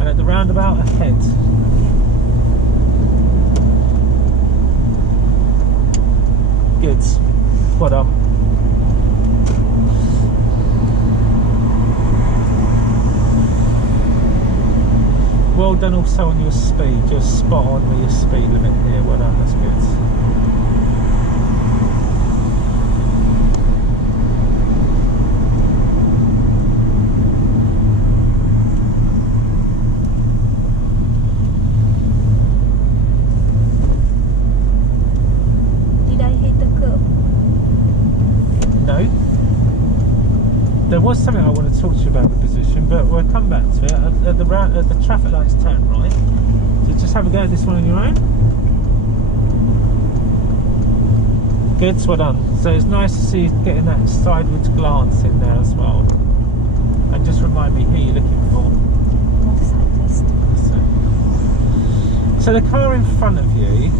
And at the roundabout ahead. Good. Well done. Well done also on your speed. You're spot on with your speed limit here. Well done, that's good. Did I hit the curb? No. There was something I want to talk to you about the position, but we'll come back to it. At the traffic lights turn right. So just have a go at this one on your own. Good, well done. So it's nice to see you getting that sideways glance in there as well. And just remind me who you're looking for. Cyclist. So the car in front of you,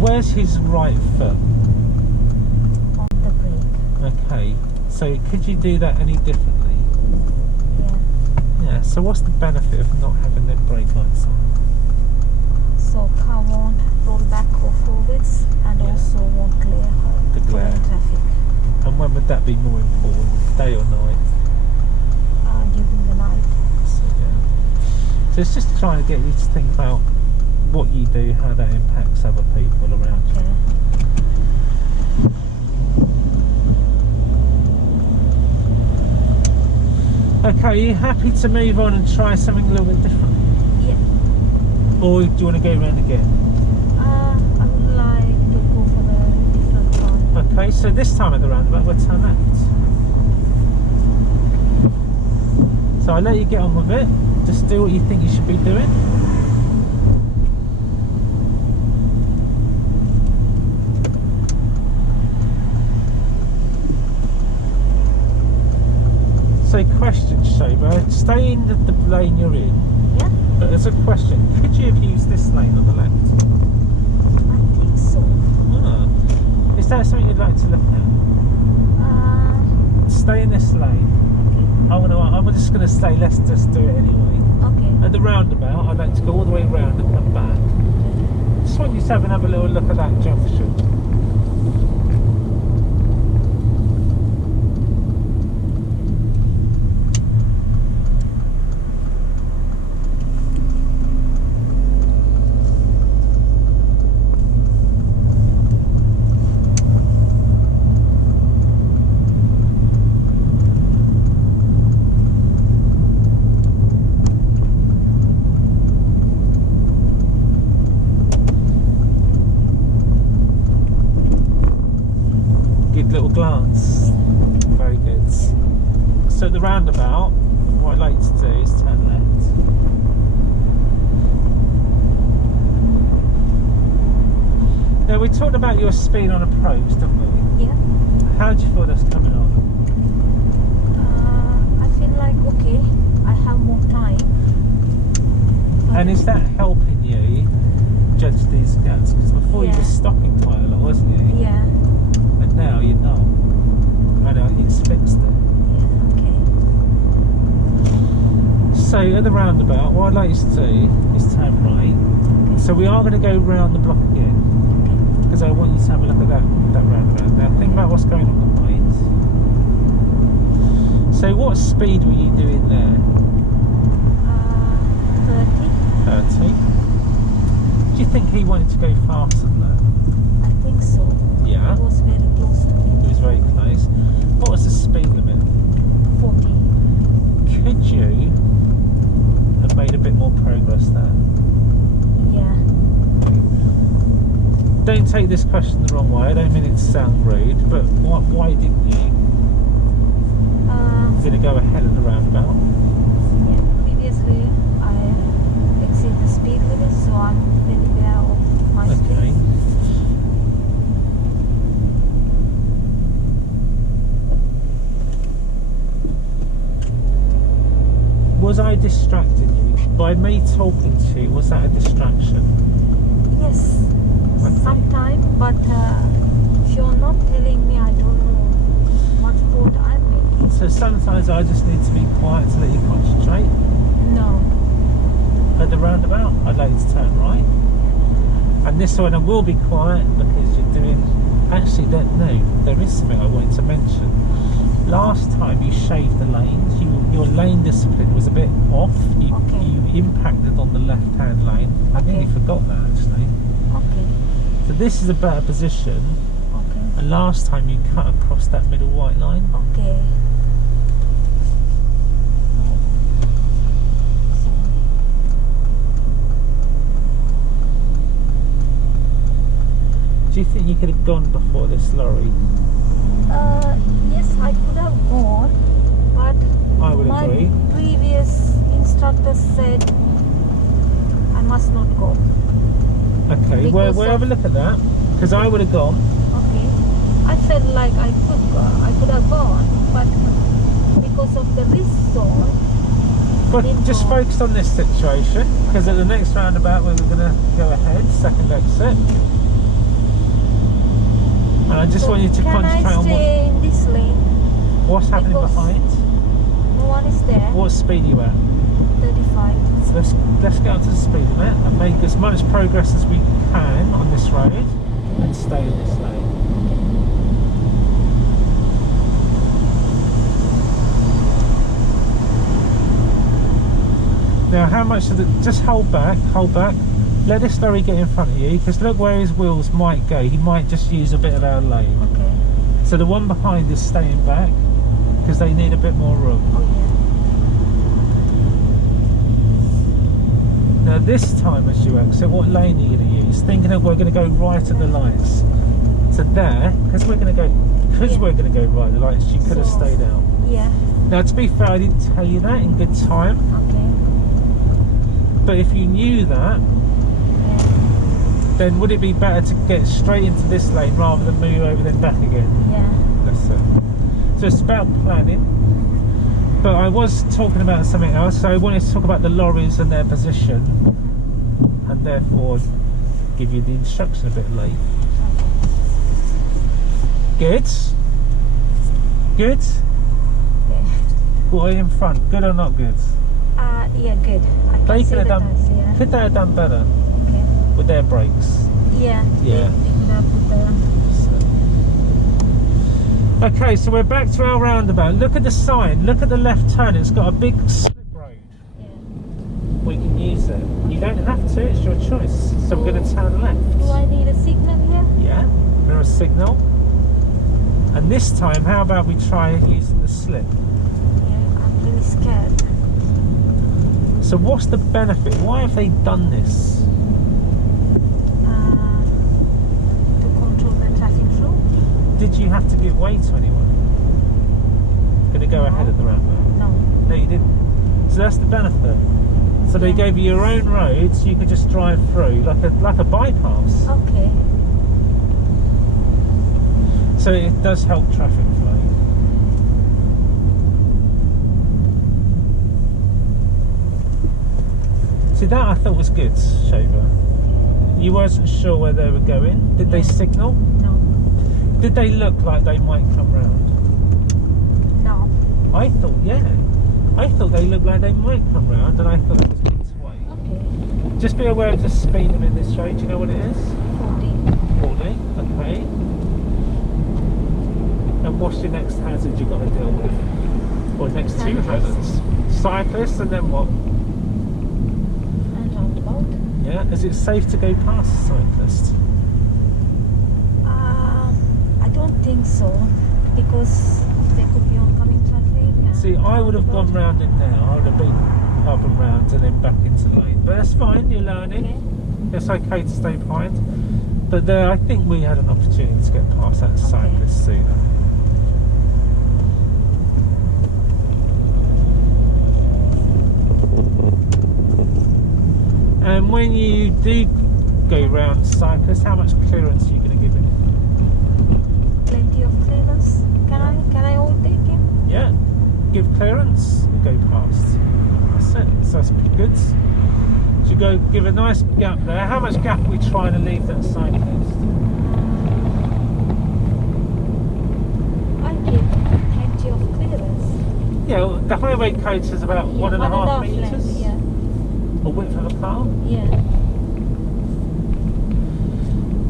where's his right foot? On the brake. Okay, so could you do that any differently? Yeah. Yeah, so what's the benefit of not having the brake lights on? So car won't roll back or forwards, and Yeah. also won't glare The glare. during traffic And when would that be more important, day or night? during the night. So, yeah. So it's just trying to get you to think about what you do, how that impacts other people around you. Yeah. Okay, are you happy to move on and try something a little bit different? Yeah. Or do you want to go around again? I would like to go for the different one. Okay, so this time at the roundabout we'll turn left. So I'll let you get on with it. Just do what you think you should be doing. So question, Shoba, stay in the lane you're in. Yeah. But there's a question, could you have used this lane on the left? I think so. Ah. Is that something you'd like to look at? Stay in this lane. Okay. I'm just going to say let's just do it anyway. Okay. At the roundabout, I'd like to go all the way around and come back. just want you to have another little look at that junction. Little glance, very good. So the roundabout, what I'd like to do is turn left. Now we talked about your speed on approach, didn't we? Yeah. How do you feel that's coming on? I feel like okay, I have more time. And is that helping you judge these gaps? Because before you were stopping quite a lot, wasn't you? Yeah. Now you're not. I know, it's fixed it. Yeah, okay. So at the roundabout, what I'd like you to do is turn right. Okay. So we are going to go round the block again, because I want you to have a look at that roundabout. Now think about what's going on behind. So what speed were you doing there? 30. 30. Do you think he wanted to go faster than that? I think so. Yeah. It was very close to me. It was very close. What was the speed limit? 40. Could you have made a bit more progress there? Yeah. Don't take this question the wrong way. I don't mean it to sound rude, but why didn't you? Did it go ahead of the roundabout? Yeah. Previously, I exceeded the speed limit, so I'm very aware of my Okay. speed. Was I distracting you? By me talking to you, was that a distraction? Yes, Okay. sometimes, but if you're not telling me, I don't know what food I'm making. So sometimes I just need to be quiet to let you concentrate. No. At the roundabout, I'd like you to turn right. And this one I will be quiet because you're doing... Actually, no, there is something I wanted to mention. Last time you shaved the lanes, your lane discipline was a bit off. You impacted on the left-hand lane. I nearly forgot that actually. Okay. So this is a better position. Okay. And last time you cut across that middle white line. Okay. Do you think you could have gone before this lorry? Yes, I could have gone, but I would my agree. previous instructor said I must not go. Okay, well, we'll have a look at that, because I would have gone. Okay. I felt like I could have gone, but because of the risk zone. But just focus on this situation, because at the next roundabout we're going to go ahead, second exit. And I just want you to concentrate on stay in this lane? what's happening Because behind. No one is there. What speed are you at? 35. So let's get up to the speed limit and make as much progress as we can on this road and stay in this lane. Now how much of it, just hold back, let this lorry get in front of you, because look where his wheels might go, he might just use a bit of our lane. Okay. So the one behind is staying back, because they need a bit more room. Oh yeah. Now this time as you exit, what lane are you going to use? Thinking that we're going to go right at the lights. So there, because we're going to go right at the lights, you could have stayed out. Yeah. Now to be fair, I didn't tell you that in good time. Okay. But if you knew that, then would it be better to get straight into this lane rather than move over then back again? Yeah. That's it. So it's about planning. But I was talking about something else, so I wanted to talk about the lorries and their position, and therefore give you the instruction a bit late. Good? Good? Yeah. What are you in front? Good or not good? Yeah, good. I can They see could have the done. tires, yeah. Could they have done better? Okay. with their brakes. Yeah. Yeah. They picked up with the. Okay, so we're back to our roundabout. Look at the sign. Look at the left turn. It's got a big slip road. Yeah. We can use it. You don't have to. It's your choice. So we're going to turn left. Do I need a signal here? Yeah. There's a signal. And this time, how about we try using the slip? Yeah, I'm really scared. So what's the benefit? Why have they done this? To control the traffic flow. Did you have to give way to anyone? Going to go No. ahead of the roundabout? No. No, you didn't. So that's the benefit. So they Yeah. gave you your own road, so you could just drive through like a bypass. Okay. So it does help traffic flow. See, that I thought was good, Shova. You wasn't sure where they were going. Did they Yeah. signal? No. Did they look like they might come round? No. I thought, yeah. I thought they looked like they might come round, and I thought it was good to wait. Okay. Just be aware of the speed limit this road. Do you know what it is? 40. 40. Okay. And what's your next hazard you've got to deal with? Or next two Cyclist. hazards? Cyclist, and then what? And roundabout. Yeah. Is it safe to go past a cyclist? I don't think so, because there could be oncoming traffic. And See, I would have gone round in there. I would have been up and round and then back into the lane. But that's fine. You're learning. Okay. It's okay to stay behind. But there, I think we had an opportunity to get past that cyclist sooner. And when you do go round cyclists, how much clearance are you going to give him? Plenty of clearance. Can I overtake him? Yeah, give clearance and go past. That's it. So that's good. So you go give a nice gap there. How much gap are we trying to leave that cyclist? I give plenty of clearance. Yeah, well, the highway code says about 1.5 metres. length, yeah. A width of a car. Yeah.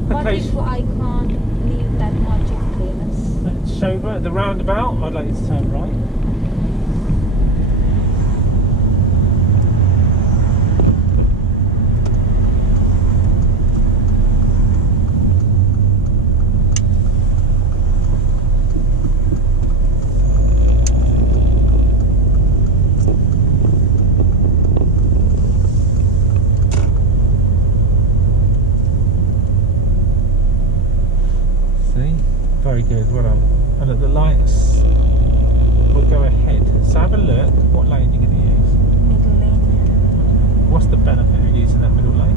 But Okay. if I can't leave that much of clearance. Shova, at the roundabout, I'd like you to turn right. See? Very good, well done. And at the lights, we'll go ahead. So have a look, what lane you're going to use. Middle lane. What's the benefit of using that middle lane?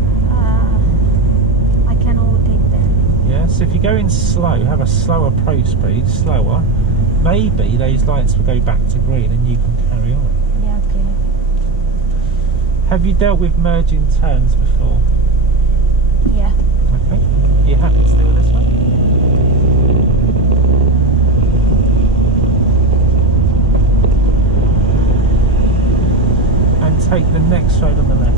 I can overtake them. Yeah, so if you go in slow, have a slow approach speed, slower, maybe those lights will go back to green and you can carry on. Yeah, okay. Have you dealt with merging turns before? Yeah. Okay. Are you happy to do this one? And take the next road on the left.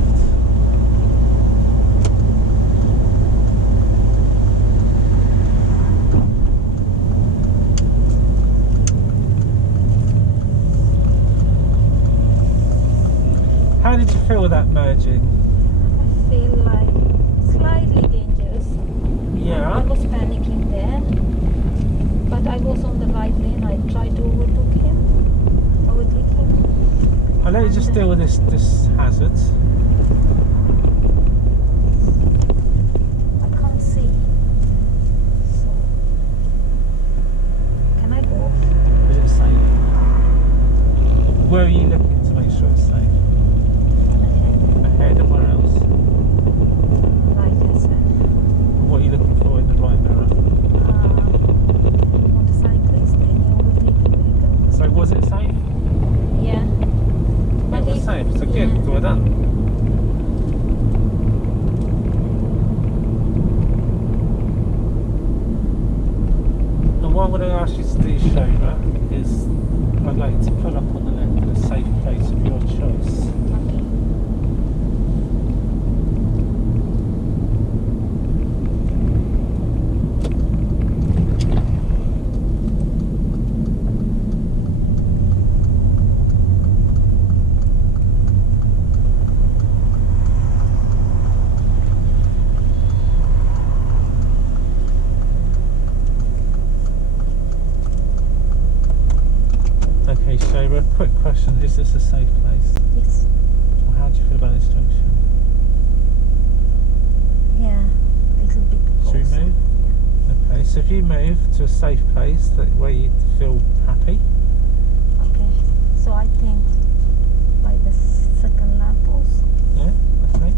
How did you feel with that merging? I feel like slightly dangerous. Yeah. I was panicking there, but I was on the right lane. I tried to overtake him. I'll let you just deal with this hazard. I can't see. So, can I go? Is it safe? Where are you looking to make sure it's safe? Ahead and where else? Right hand side. What are you looking for in the right mirror? Motorcyclist, any overtaking vehicle. So was it safe? Yeah. It was safe, so good, Yeah. well done. And what I'm going to ask you to do, Shova, is I'd like you to pull up on the left in a safe place of your choice. Okay. question, is this a safe place? Yes. Well, how do you feel about this junction? Yeah, little bit Should we close. move? Okay, so if you move to a safe place where you feel happy. Okay, so I think by the second lamppost. Yeah, okay.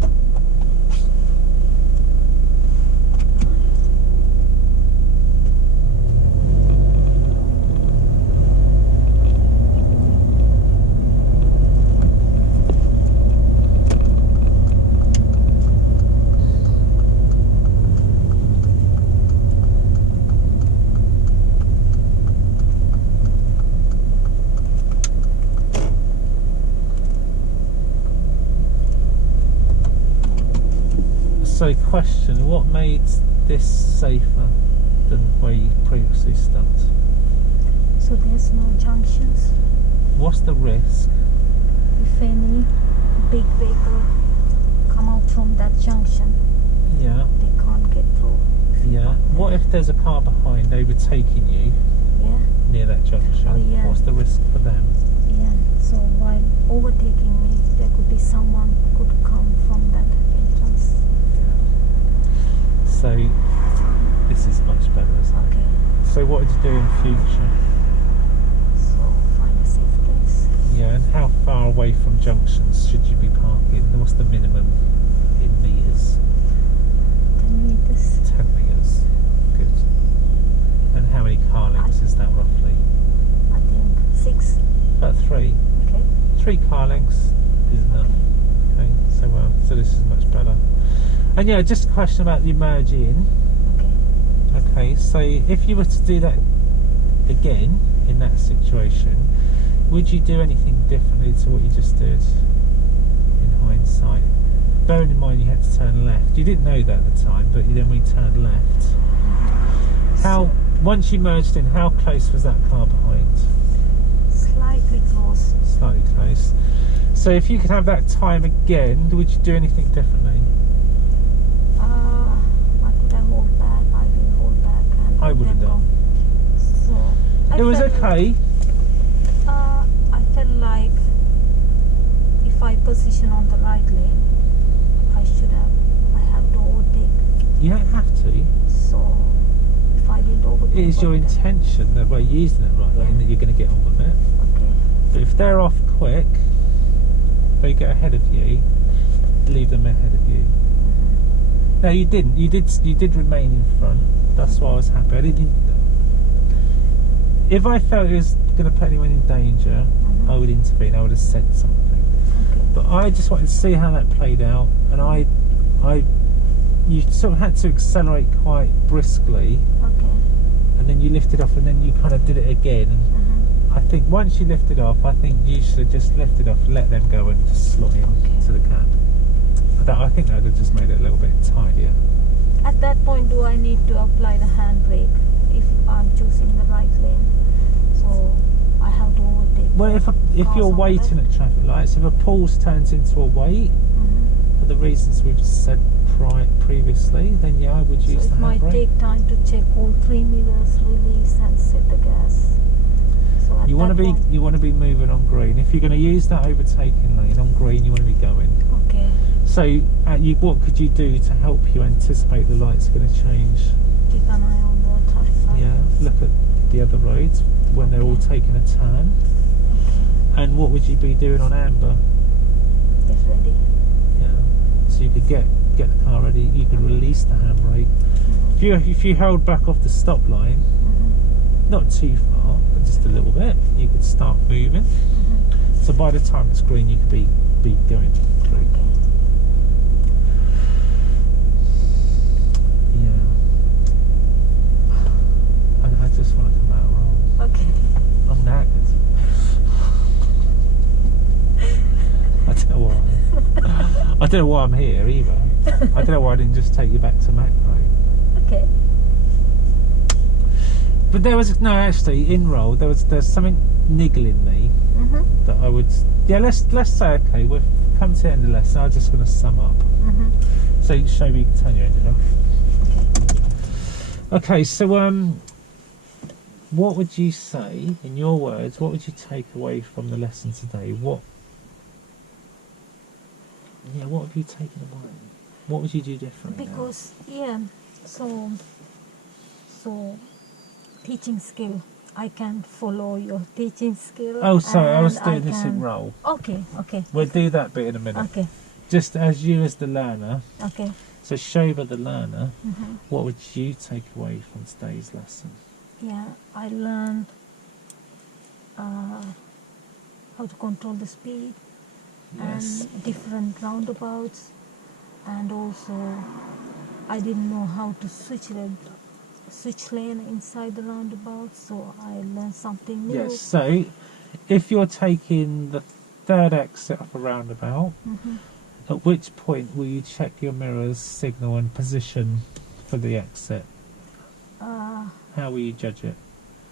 So question, what made this safer than where you previously stopped? So there's no junctions. What's the risk? If any big vehicle come out from that junction, Yeah, they can't get through. yeah. What if there's a car behind overtaking you Yeah, near that junction? Oh, yeah. What's the risk for them? yeah. So while overtaking me, there could be someone could come from that entrance. So this is much better, isn't it? Okay, So what would you do in future? so find a safe place. Yeah, and how far away from junctions should you be parking? What's the minimum in meters? 10 meters. 10 meters. Good. And how many car lengths is that roughly? I think 6. About 3. Okay. 3 car lengths is enough. Okay, so this is much better. And yeah, just a question about the merge in. Okay. Okay, so if you were to do that again in that situation, would you do anything differently to what you just did in hindsight? Bearing in mind you had to turn left. You didn't know that at the time, but then we turned left. How, once you merged in, how close was that car behind? Slightly close. Slightly close. So if you could have that time again, would you do anything differently? Why could I hold back? I will hold back and I let would have them done. go. So It was felt, okay. I felt like if I position on the right lane, I have to overtake. You don't have to. So if I didn't overtake, It is your what then? intention that by using it right lane that you're going to get on with it. Okay. But if they're off quick, they get ahead of you, leave them ahead of you. No, you didn't. You did remain in front. That's why I was happy. I didn't. If I felt it was going to put anyone in danger, I would intervene. I would have said something. Okay. But I just wanted to see how that played out, and you sort of had to accelerate quite briskly, Okay. and then you lifted off, and then you kind of did it again. And I think once you lifted off, I think you should have just lifted off, let them go, and just slot in to the gap. I think that would have just made it a little bit tidier. At that point, do I need to apply the handbrake if I'm choosing the right lane? So I have to overtake. Well, if cars you're on the waiting left? at traffic lights, if a pause turns into a wait, for the reasons we've said previously, then yeah, I would So use the it might handbrake. take time to check all 3 mirrors, release and set the gas. So at You want that point, to be moving on green. If you're going to use that overtaking lane on green, you want to be going. okay. So, what could you do to help you anticipate the lights are going to change? Keep an eye on the traffic light. Yeah, look at the other roads when they're all taking a turn. Okay. And what would you be doing on amber? Get ready. Yeah, so you could get the car ready. You could release the handbrake. If you held back off the stop line, not too far, but just a little bit, you could start moving. So by the time it's green, you could be going through. Okay. Yeah. I just want to come out wrong. Okay. I'm knackered. I don't know why. I don't know why I'm here either. I don't know why I didn't just take you back to Macro. Okay. But there was actually in roll there's something niggling me that I would let's say okay, we've come to the end of the lesson. I'm just going to sum up. So show me, turn your engine off. Okay. Okay, so what would you say, in your words, what would you take away from the lesson today? What have you taken away? What would you do differently? Because so teaching skill, I can follow your teaching skill. Oh, sorry, I was and doing this in role. Okay. We'll do that bit in a minute. Okay. Just as you as the learner. Okay. So Shobha the learner, Mm-hmm. what would you take away from today's lesson? Yeah, I learned how to control the speed Yes. and different roundabouts, and also I didn't know how to switch lane inside the roundabout, so I learned something new. Yes, so if you're taking the third exit of a roundabout, Mm-hmm. at which point will you check your mirror's signal and position for the exit? How will you judge it?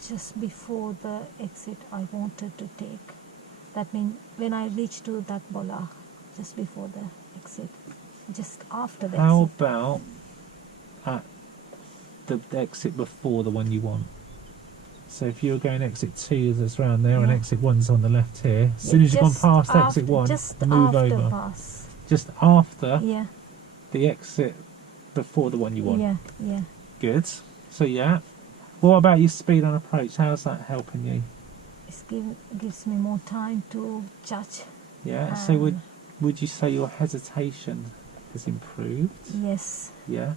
Just before the exit I wanted to take. That means when I reach to that bola, just before the exit, just after the How exit. about at the exit before the one you want? So if you're going exit 2 that's round there and Yeah. exit 1's on the left here, as soon as you've gone Just past after- exit 1, just move after over. pass. Just after Yeah, the exit before the one you want. yeah. Good. So yeah. What about your speed on approach? How's that helping you? It gives me more time to judge. Yeah. So would you say your hesitation has improved? Yes. Yeah.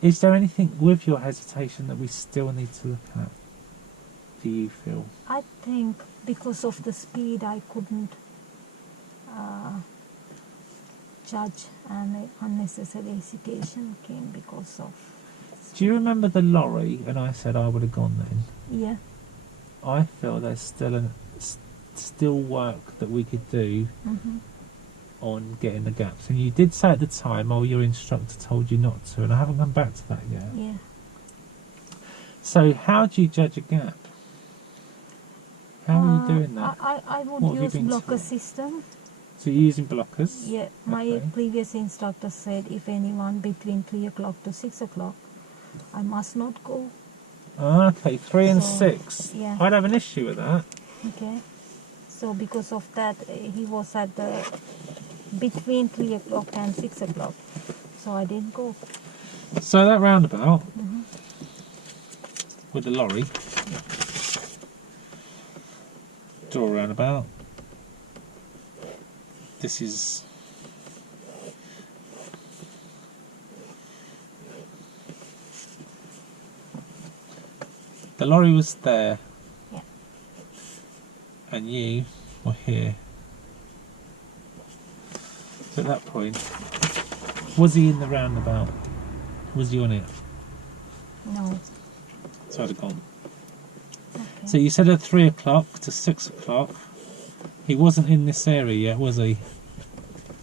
Is there anything with your hesitation that we still need to look at? Do you feel? I think because of the speed I couldn't judge, and unnecessary hesitation came because of. Do you remember the lorry? And I said I would have gone then. Yeah. I feel there's still work that we could do Mm-hmm. on getting the gaps. And you did say at the time, oh, your instructor told you not to, and I haven't come back to that yet. Yeah. So how do you judge a gap? How are you doing that? I What would have you use been blocker taught? system. So you're using blockers? Yeah. My Okay. previous instructor said if anyone between 3 o'clock to 6 o'clock, I must not go. Ah, okay, 3 and So, 6. yeah. I'd have an issue with that. Okay. So because of that, he was at the between 3 o'clock and 6 o'clock. So I didn't go. So that roundabout Mm-hmm. with the lorry, draw a roundabout. This is the lorry was there, Yeah. and you were here. So at that point, was he in the roundabout? Was he on it? No. So I'd have gone. Okay. So you said at 3 o'clock to 6 o'clock. He wasn't in this area yet, was he?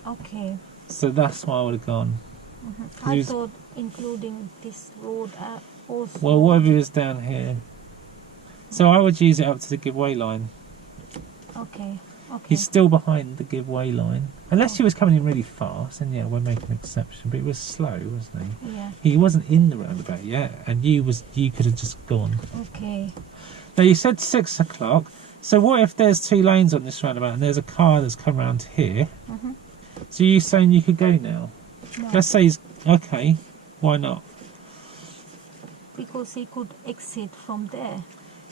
Okay. So that's why I would have gone. Mm-hmm. I Use- thought including this road also. Well, what if he was down here? So I would use it up to the giveaway line. Okay. Okay. He's still behind the giveaway line. Unless he was coming in really fast, and yeah, we're making an exception. But he was slow, wasn't he? Yeah. He wasn't in the roundabout yet, and you could have just gone. Okay. Now you said 6 o'clock. So what if there's 2 lanes on this roundabout and there's a car that's come around here? Mm-hmm. So you're saying you could go now? No. Let's say he's okay. Why not? Because he could exit from there.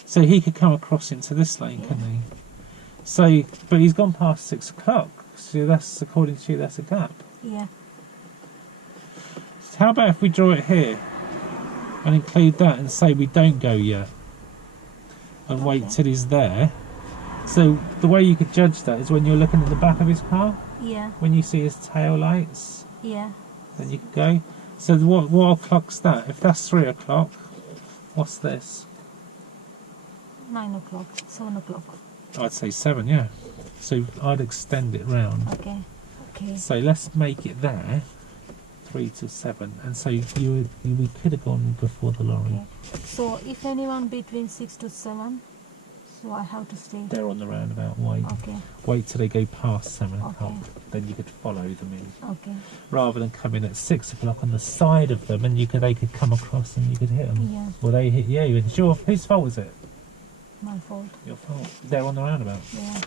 So he could come across into this lane, Yeah. couldn't he? So, but he's gone past 6 o'clock. So that's, according to you, that's a gap. Yeah. How about if we draw it here and include that and say we don't go yet and wait Okay. till he's there? So the way you could judge that is when you're looking at the back of his car, Yeah. when you see his tail lights, Yeah. then you could go. So what o'clock's that? If that's 3 o'clock, what's this? 9 o'clock. 7 o'clock. I'd say 7, yeah. So I'd extend it round. Okay. Okay. So let's make it there, 3 to 7, and so we could have gone before the lorry. Okay. So if anyone between 6 to 7, so I have to stay. They're on the roundabout. Okay. Wait till they go past 7 o'clock. Okay. Then you could follow them in, Okay. rather than come in at 6 o'clock on the side of them, and they could come across and you could hit them. Yeah. Well, they hit you. And sure, whose fault was it? my fault. Your fault. They're on the roundabout. Yeah.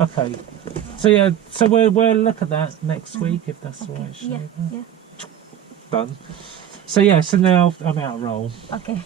Okay. So yeah, so we'll look at that next week if that's Okay. all right. Yeah. Shaiva. Yeah. Done. So yeah, so now I'm out of roll. Okay.